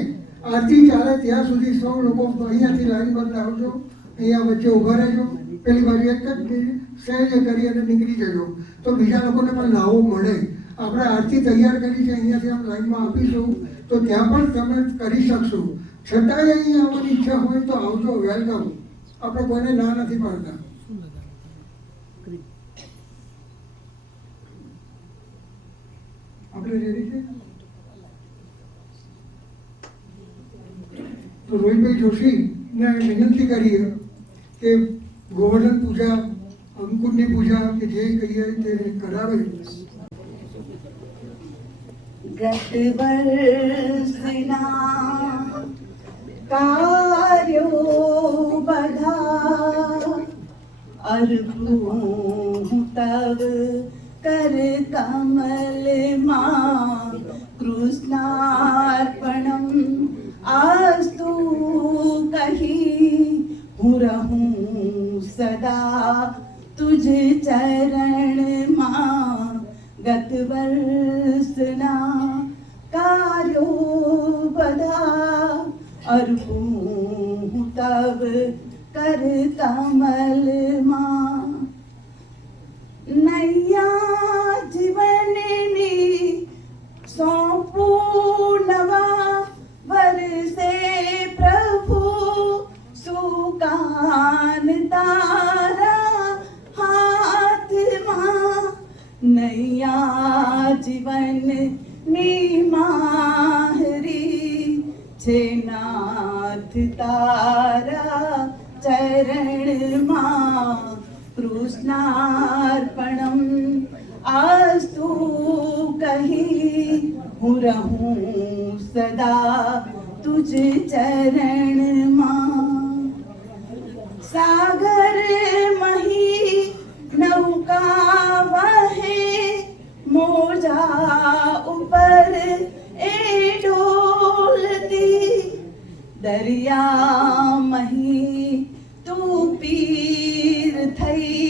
આરતી ચાલે ત્યાં સુધી સૌ લોકો અહીંયાથી લાઈન બંધ આવજો, અહીંયા વચ્ચે ઊભા રહેજો, પેલી બાજુ એક જ સહેજ કરી અને નીકળી જજો, તો બીજા લોકોને પણ લાવો મળે. આપણે આરતી તૈયાર કરી છે, અહીંયાથી આમ લાઈનમાં આપીશું, તો ત્યાં પણ તમે કરી શકશો. છતાંય અહીં આવવાની ઈચ્છા હોય તો આવજો, વેલકમ. આપણે કોઈને ના નથી પાડતા. આપણે રેડી છે. તો રોહિતભાઈ જોશીને વિનંતી કરીએ કે ગોવર્ધન પૂજા, અંકુટની પૂજા કે જે કહીએ તે કરાવે. ગત વર્ષના કાર્યો બધા અર્પું તવ કર કમલમાં કૃષ્ણાર્પણમ આસ્તુ કહી હું રહું સદા તુજ ચરણમાં. ગત વર્ષના કાર્યો બધા અર્પું તવ કર કમલમાં. નૈયા જીવનની સોંપું નવા વર્ષે પ્રભુ સુકાન તારા હાથમાં. નૈયા જીવનની માહરી છે નાથ તારા ચરણમાં કૃષ્ણાર્પણમ આસ્તુ કહી હું રહું સદા તુજ ચરણમાં સાગર મહી નૌકા વહે મોજા ઉપર એ ડોલતી દરિયા મહી તું પીર થઈ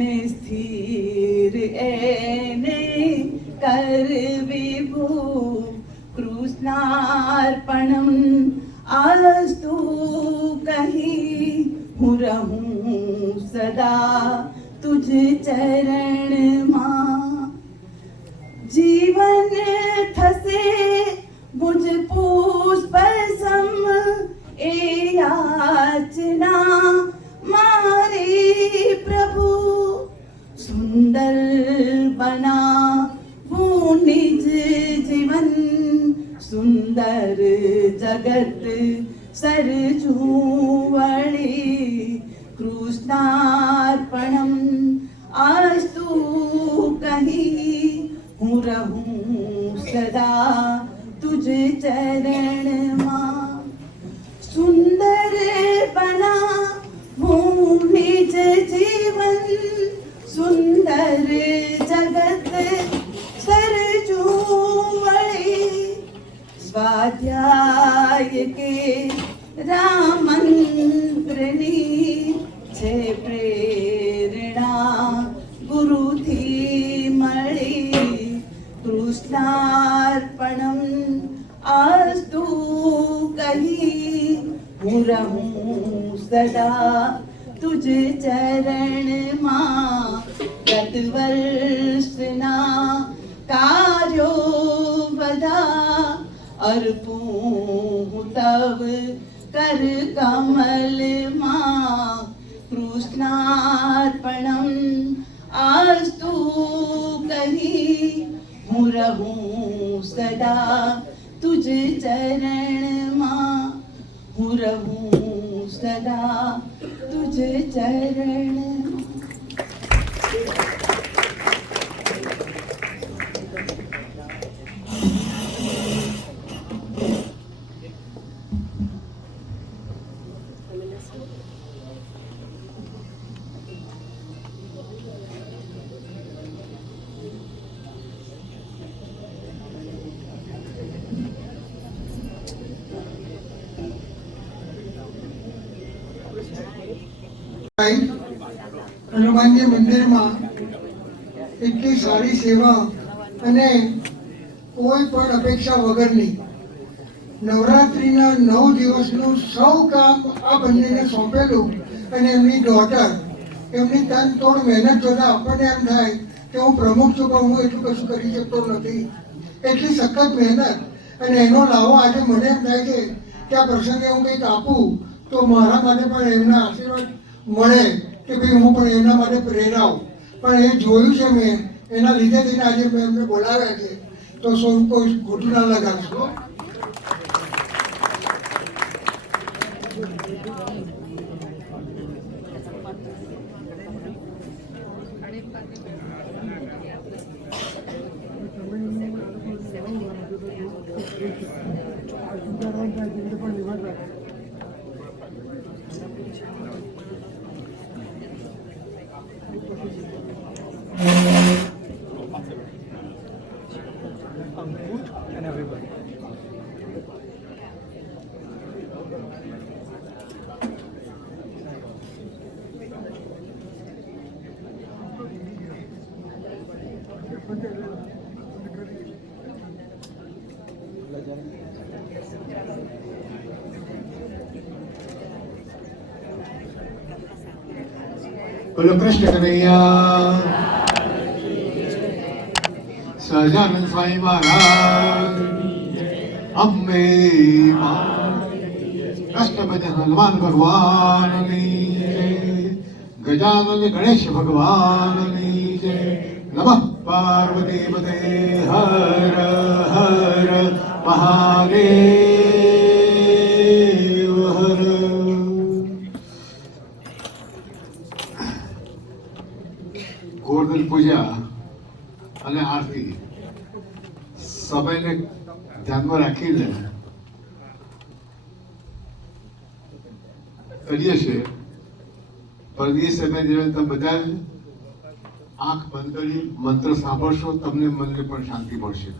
ને સ્થિર એને કર વિભુ કૃષ્ણાર્પણમ આસ્તુ કહી હું રહું સદા તુજ ચરણમાં જીવન થશે મુજ પુષ્પ સમ એ યાચના મારી પ્રભુ સુંદર બનાવું નિજ જીવન સુંદર જગત સરજું વળી કૃષ્ણાર્પણમ આસ્તુ કહી હું રહું સદા તુજ ચરણમાં સુંદર બનાવું નિજ જીવન સુંદર જગત સરજું વળી સ્વાધ્યાય કે રામંત્રની છે પ્રેરણા ગુરુથી મળી કૃષ્ણાર્પણમ આસ્તુ કહી હું રહું સદા તુજ ચરણમાં ગત વર્ષના કાર્યો બધા અર્પું તવ કર કમલમાં કૃષ્ણાર્પણમ આસ્તુ કહી હું રહું સદા તુજ ચરણમાં હું રહું સદા તુજ ચરણમાં હનુમાનજી મંદિરમાં એટલી સારી સેવા અને કોઈ પણ અપેક્ષા વગરની નવરાત્રિના 9 દિવસનું સૌ કામ આ બંનેને સોંપેલું અને એમની ડોટર એમની તન તોડ મહેનત જોતા આપણને એમ થાય કે હું પ્રમુખ છું પણ હું એટલું કશું કરી શકતો નથી. એટલી સખત મહેનત અને એનો લાવો આજે મને એમ થાય છે કે આ પ્રસંગે હું કંઈક આપું તો મારા માટે પણ એમના આશીર્વાદ મળે કે ભાઈ હું પણ એમના માટે પ્રેરાઉં. પણ એ જોયું છે મેં, એના લીધે થઈને આજે મેં એમને બોલાવ્યા છે, તો સૌ કોઈ ખોટું ના લગાડશો. Ankur and everybody. બોલો કૃષ્ણ કનૈયા સહજાનંદ સ્વામી મહારાજ અંબે કષ્ટભંજન હનુમાન ભગવાનની જય, ગજાનંદ ગણેશ ભગવાનની જય. નમઃ પાર્વતી પતે હર હર મહાદેવ હર. ગોવર્ધન પૂજા અને આરતી સમયને ધ્યાનમાં રાખીને કરીએ છીએ. પણ એ સમય દરમિયાન તમે બધા આંખ બંધ કરી મંત્ર સાંભળશો, તમને મનને પણ શાંતિ મળશે.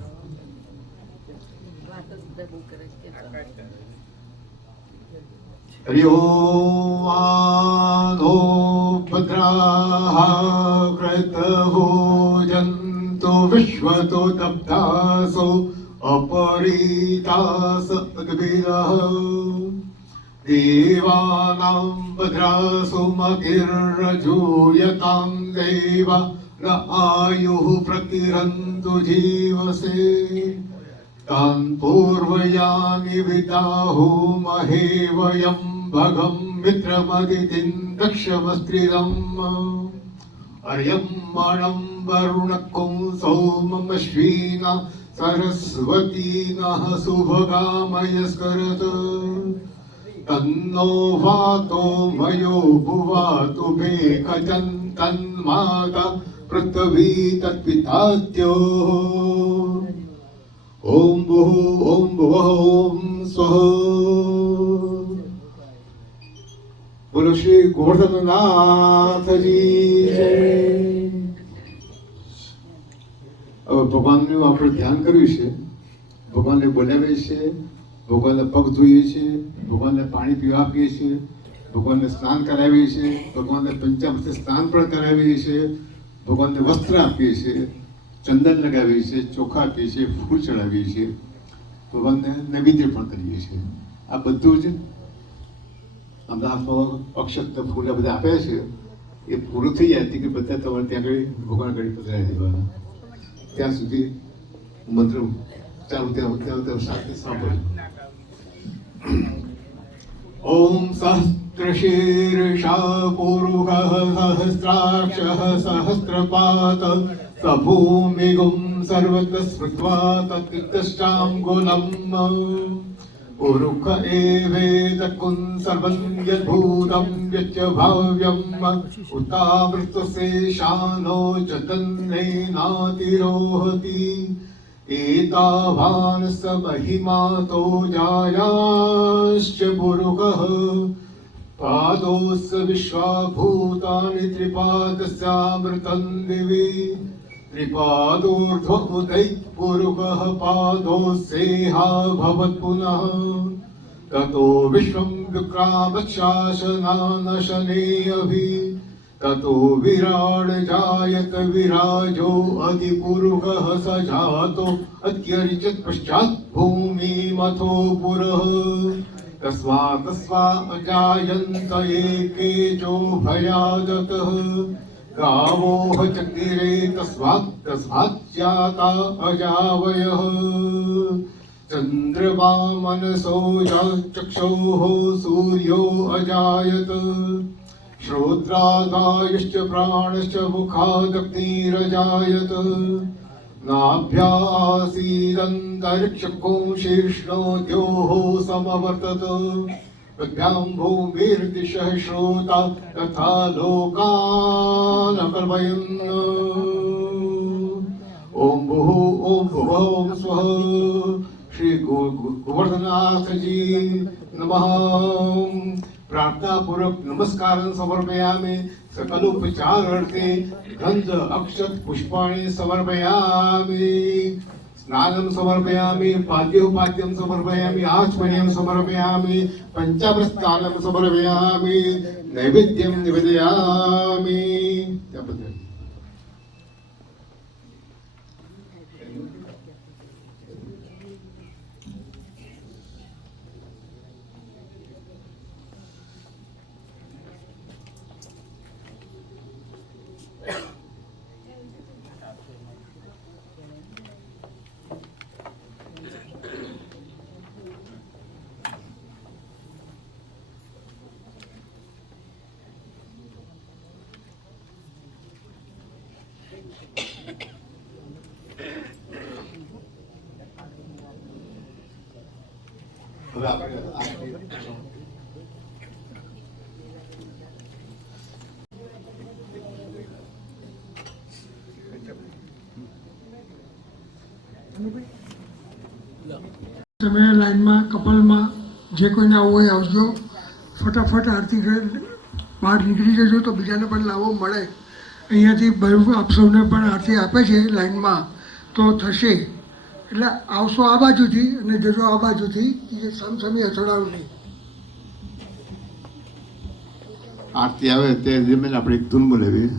હરિ ઓમ આનો ભદ્રાઃ ક્રતવો જંતો વિશ્વતો તપ્તાસો अपरीतास उद्भिदः देवानां भद्रासु मतिर्रजूयतां देवा न आयुः प्रतिरन्तु जीवसे तान् पूर्वयानि विदाहुमहे वयं भगं मित्रमदितिं दक्षमस्त्रिदम् अर्यं मणं वरुणकुं सौममश्विना सरस्वती नः सुभगामयस्करत् तन्नो वातो मयो भुवातु भेकजं तन्माता पृथ्वी तत्पिताद्यो ॐ भुः ॐ भुवः ॐ स्वः. बोलो श्री गोवर्धननाथ जी जय. હવે ભગવાનનું આપણે ધ્યાન કર્યું છે, ભગવાનને બોલાવીએ છીએ, ભગવાનને પગ ધોઈએ છીએ, ભગવાનને પાણી પીવા આપીએ છીએ, ભગવાનને સ્નાન કરાવીએ છીએ, ભગવાનને પંચામૃતથી સ્નાન પણ કરાવીએ છીએ, ભગવાનને વસ્ત્ર આપીએ છીએ, ચંદન લગાવીએ છીએ, ચોખા આપીએ છીએ, ફૂલ ચડાવીએ છીએ, ભગવાનને નૈવેદ્ય પણ કરીએ છીએ. આ બધું જ આપણા હાથમાં અક્ષત ફૂલ આ બધા આપ્યા છે. એ પૂરું થઈ જાય કે બધા તમારે ત્યાં આગળ ભગવાન આગળ પધરાવી દેવાના. ત્યાં સુધી મંત્ર ચાલુ ત્યાં શાંતિ સાંભળો. ઓમ સહસ્રશીર્ષા પૂરુષઃ સહસ્રાક્ષઃ સહસ્રપાત સભૂમિગું સર્વતઃ સ્મૃત્વા તત્તિષ્ઠાંગુલम् પુરુષ એવેતકું સર્વં યદ્ભૂतं યચ્ચ ભાવ્યम् ઉતામૃતશેષાનો ચ તન્નેનાતિરોહતિ एतावान् स महिमातो जायाश्च पुरुषः पादोऽस्य विश्वाभूतानि त्रिपादस्यामृतं दिवि त्रिपादोर्ध्व उदैः पुरुषः पादोऽस्येहा भवत्पुनः ततो विश्वं विक्रामशासनानशने अभि ततो विराड जायत विराजो अधिपुरुषः स जातो अत्यर्चित पश्चात् भूमिमथो पुरः तस्मात् अजायन्त एकेचो भयादतः गावोः चक्रे तस्मात् जाता अजावयः चन्द्रमा मनसो चक्षोः सूर्यो अजायत श्रोत्रागायश्च प्राणश्च मुखादग्निरजायत नाभ्यासीदन्तरिक्षको शीर्ष्णोद्योः समवर्तत प्रज्ञां भूमिर्दिशः श्रोता तथा लोकान् अकल्पयन् ॐ भुः ॐ भुवः ॐ स्वः. श्री गोवर्धननाथ जी नमः. प्रार्थना पूर्वक नमस्कार समर्पयामि. सकलोपचारार्थे गंध अक्षत पुष्पाणि समर्पयामि. स्नानं समर्पयामि. पाद्योपाद्यं समर्पयामि. आचमनीयं समर्पयामि. पंचामृतस्नानं समर्पयामि. नैवेद्यं निवेदयामि. હવે આપણે તમે લાઈનમાં કપલમાં જે કોઈને આવવું હોય આવજો, ફટાફટ આરતી બહાર નીકળી જજો તો બીજાને પણ લાવો મળે. અહીંયાથી બરોબર આપ સૌને પણ આરતી આપે છે લાઈનમાં તો થશે. એટલે આવશો આ બાજુથી અને જજો આ બાજુથી, એ સમસમી અથડાવ નહીં. આરતી આવે તે દરમિયાન આપણે એક ધૂન બોલાવીએ.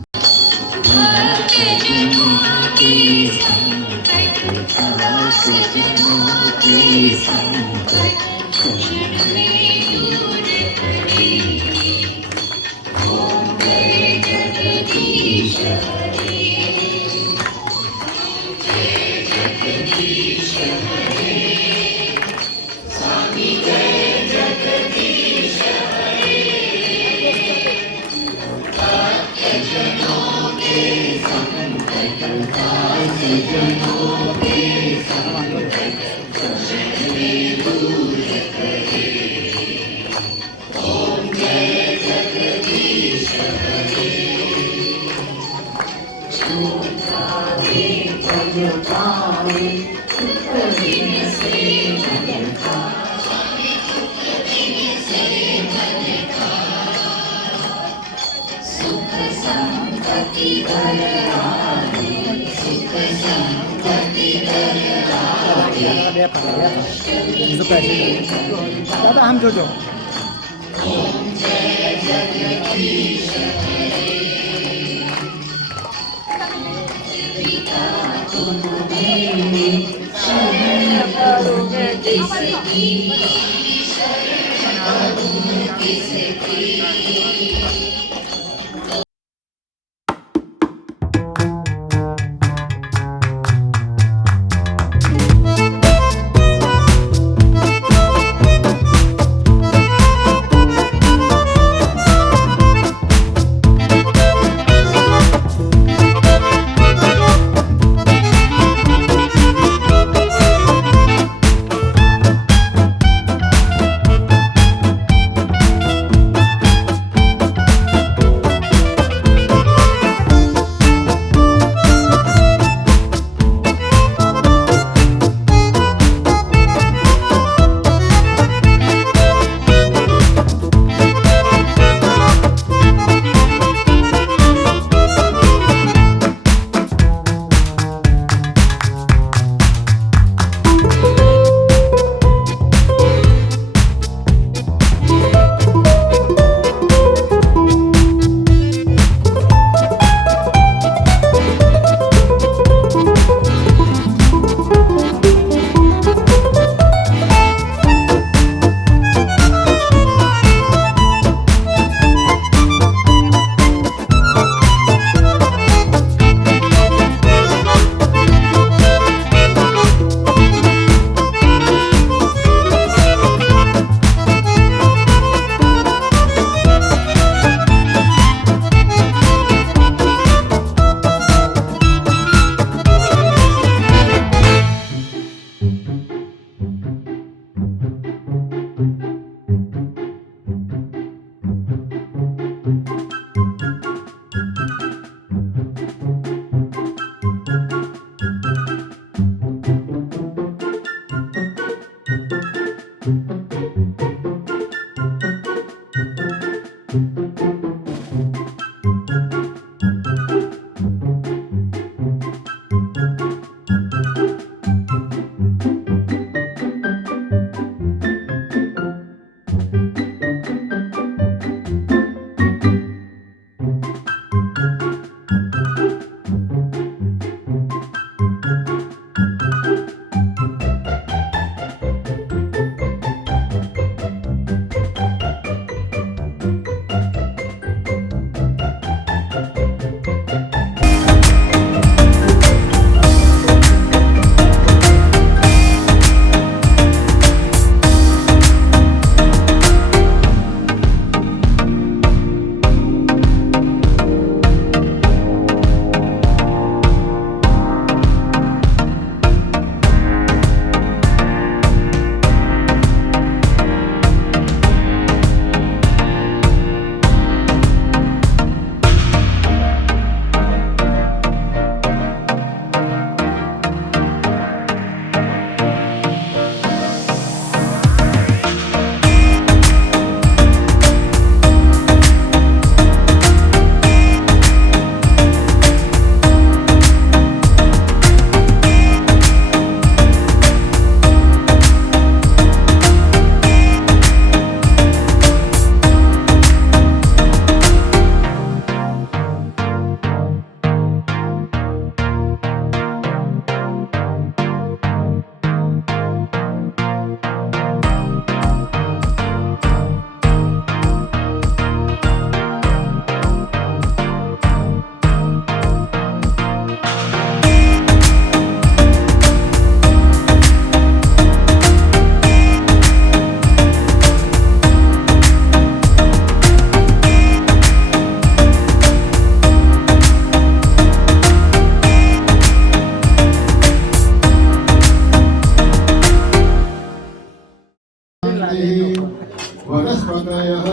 દાદા આમ જોજો.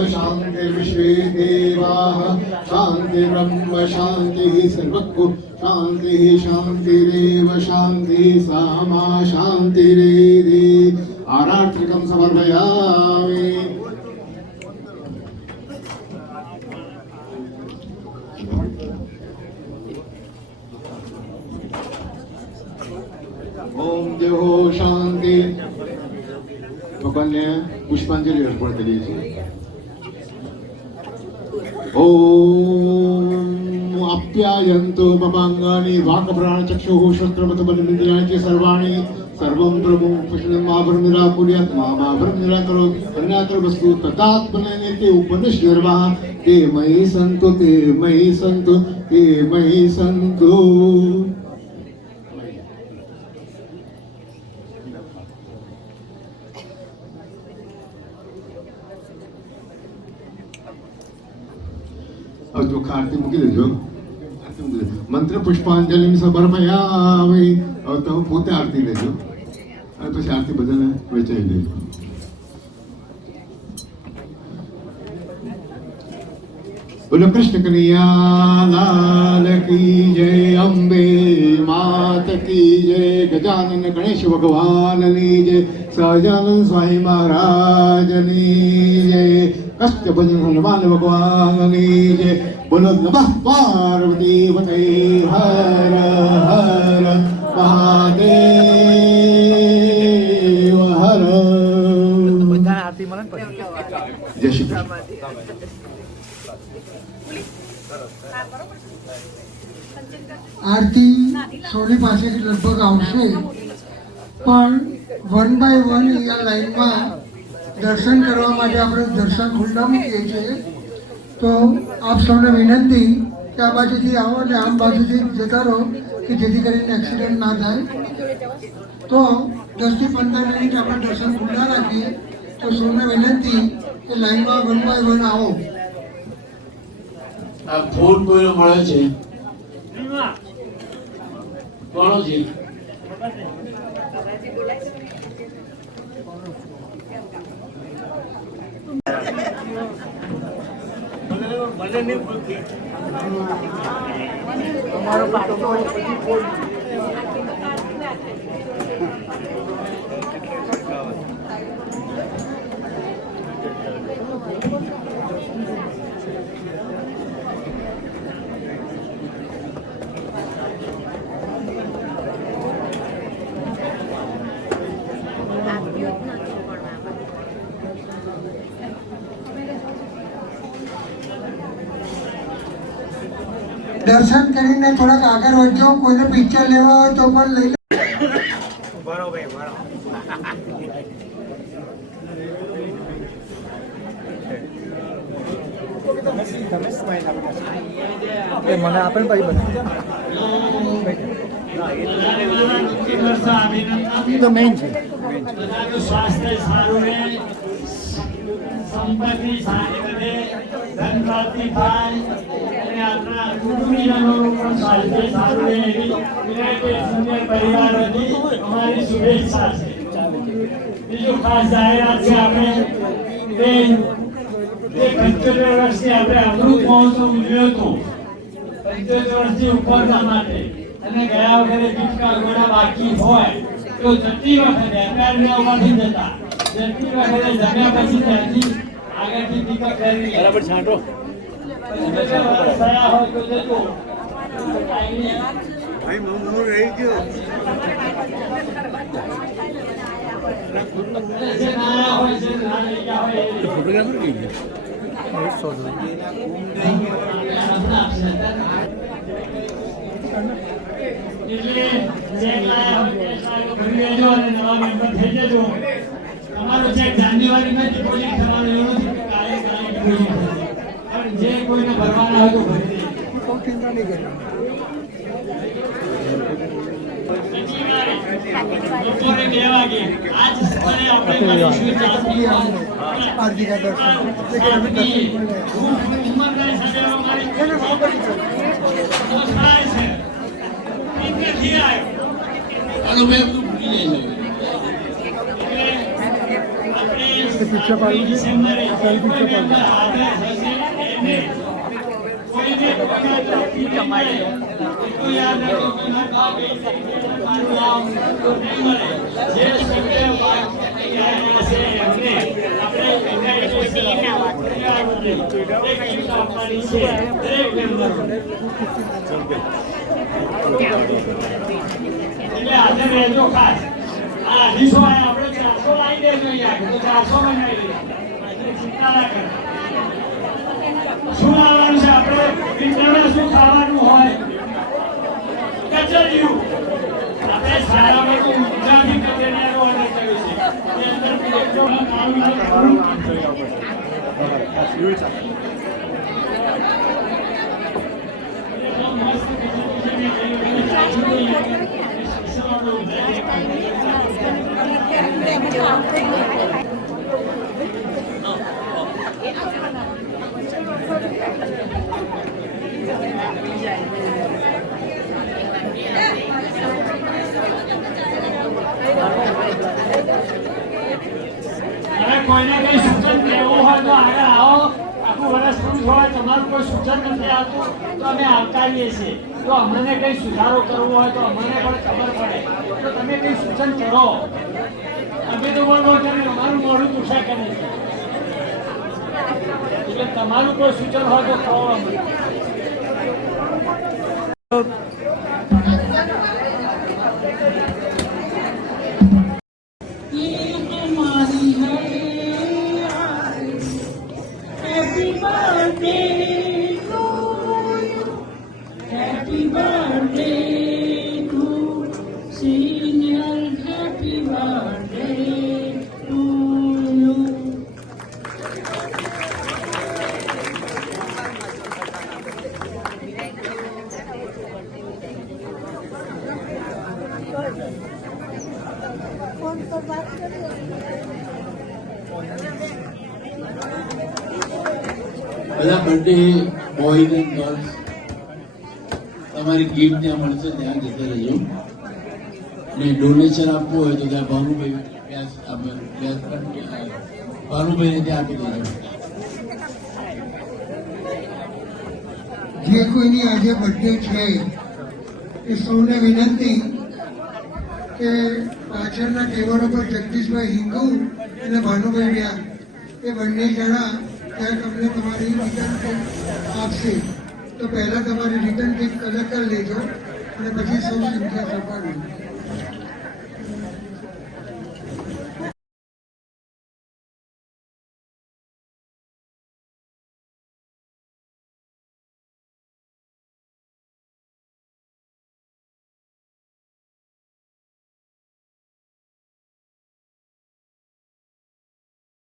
शान्तिर्विश्वे देवाः शान्तिर्ब्रह्म शान्तिः सर्वको शान्तिः शान्तिरेव शान्तिः सा मा शान्तिरेधि आरात्रिकं समर्पयामि। ओम देहो शांति। भगवान ने पुष्पांजलि अर्पण करी છે। ओम आप्यायन्तु ममांगानि वाक्प्राणचक्षुः श्रोत्रमथबलमिन्द्रियाणि च सर्वाणि सर्वं ब्रह्म पुष्णं माभरं निराकुर्यात् माभरं निराकरोत् अन्यत्र तथात्मने ते उपनिषद्गर्भाः ते मयि सन्तु ते मयि सन्तु ते मयि सन्तु। अब जो आरती મૂકી દેજો। મંત્ર પુષ્પાંજલિ સમર્પયામિ। હવે તમે પોતે આરતી લેજો અને પછી આરતી બધાને વેચાઈ દેજો। બોલો કૃષ્ણ કનૈયા લાલ કી જય, અંબે માત કી જય, ગજાનન ગણેશ ભગવાનની જય, સહજાનંદ સ્વામી મહારાજની જય, કષ્ટ ભજન હનુમાન ભગવાનની જય। બોલો નમઃ પાર્વતી પતે હર હર મહાદેવ હર। બધાને આરતી મળે ને પછી જય શ્રી કૃષ્ણ। આરતી સોની પાસેથી લગભગ આવશે, પણ 1 બાય 1 અહીંયા લાઈનમાં દર્શન કરવા માટે આપણે દર્શન ખુલ્લા મૂકીએ છીએ। તો આપ સૌને વિનંતી કે આ બાજુથી આવો અને આમ બાજુથી જતા રહો કે જેથી કરીને એક્સિડન્ટ ના થાય। તો 10 થી 15 મિનિટ આપણે દર્શન ખુલ્લા રાખીએ। તો સૌને વિનંતી કે લાઈનમાં 1 બાય 1 આવો। આ ફોન કોઈનો મળે છે? કોનો છે? દર્શન કરીને થોડાક આગળ વધજો। કોઈને પિક્ચર લેવા હોય તો પણ લઈ લો। મને આપે ને પછી બધા તો મેઇન છે। સ્વાસ્થ્ય સારું રહે, સંપત્તિ સારી રહે, ધન પ્રાપ્તિ થાય અને આપણા કુટુંબીજનોનું પણ સ્વાસ્થ્ય સારું રહે એવી યુનાઇટેડ સુંદર પરિવાર વતી અમારી શુભેચ્છા છે। બીજું ખાસ જાહેરાત છે, આપણે તે 75 વર્ષથી આપણે અમૃત મહોત્સવ ઉજવ્યો હતો 75 વર્ષથી ઉપરના માટે, અને ગયા વખતે પિચકાર ગોળા બાકી હોય તો જતી વખતે અકાળીઓમાંથી જતા જતી વખતે જમ્યા પછી ત્યાંથી આગળથી પિકઅપ કરી બરાબર છાંટો થયા હોય તો જતો ભાઈ મમ્મો રહી ગયો જે ના હોય છે ના લઈ ગયા હોય ફોટોગ્રાફર કઈ ગયો એટલે ચેક લાયા હોય ભરી લેજો અને નવા મેમ્બર થઈ જજો। તમારો ચેક જાન્યુઆરીમાં ડિપોઝિટ થવાનો એવો નથી કે કાલે ડિપોઝિટ થશે, પણ જે કોઈને ભરવાના હોય તો ભરી દેજો। બપોરે 2 વાગે આજ સવારે આપણે કરીશું ચાંદની ઉંમરના સાથે અમારી આનો મેં ભૂલી જાય છે। પિક્ચર પાડી છે ડિસેમ્બરે પિક્ચર કોઈ પાડી મેમ્બર હાજર થશે એને કોઈને કોઈ તકલીફ નહીં મળે. એટલું યાદ રાખો કે નફા મારું નામ નહીં મળે. જે સભ્ય બાકી રહ્યા છે એમને આપણે ઇન્વાઇટેશન એક ગીફ્ટ આપવાની છે દરેક મેમ્બરોને. એટલે હાજર રહેજો ખાસ. આ 250 આપણે 400 લાવી દેજો યાર. તો 400 બનાવી દઈએ. ચિંતા ના કરો. શું લાવવાનું છે આપણે? વિતરણ શું ખાવાનું હોય? કચરિયું. આપણે શાળામાં તો ઊંઝાથી કચરિયાનો ઓર્ડર કર્યો છે. એ અંદર પ્લેટો ખાવાનું છે. કોઈને કઈ સૂચન કહેવું હોય તો આગળ આવો. આખું વર્ષ પૂરું હોય તમારું કોઈ સૂચન નથી આવતું તો અમે આવકારીએ છીએ. તો અમને કઈ સુધારો કરવો હોય તો અમને પણ ખબર પડે તો તમે કઈ સૂચન કરો. અમે તો બોલવો કે અમારું મોડું પૂછાય કરે છે. એટલે તમારું કોઈ સૂચન હોય તો કહો અમને. બધા બર્થડે બોયઝ એન્ડ ગર્લ્સ તમારી ગિફ્ટ ત્યાં મળશે, ત્યાં જતા રહેજો. અને ડોનેશન આપવું હોય તો ત્યાં ભાનુભાઈને ત્યાં આપી દેજો. જે કોઈની આજે બર્થડે છે એ સૌને વિનંતી કે પાછળના ટેબલ ઉપર જગદીશભાઈ હિંગુ અને ભાનુભાઈ વ્યાસ એ બંને જણા ત્યાં તમને તમારી રિટર્ન ટિકિટ આપશે. તો પહેલાં તમારી રિટર્ન ટિકિટ કલેક્ટ કરી લેજો અને પછી સૌ સંખ્યા છપાવી.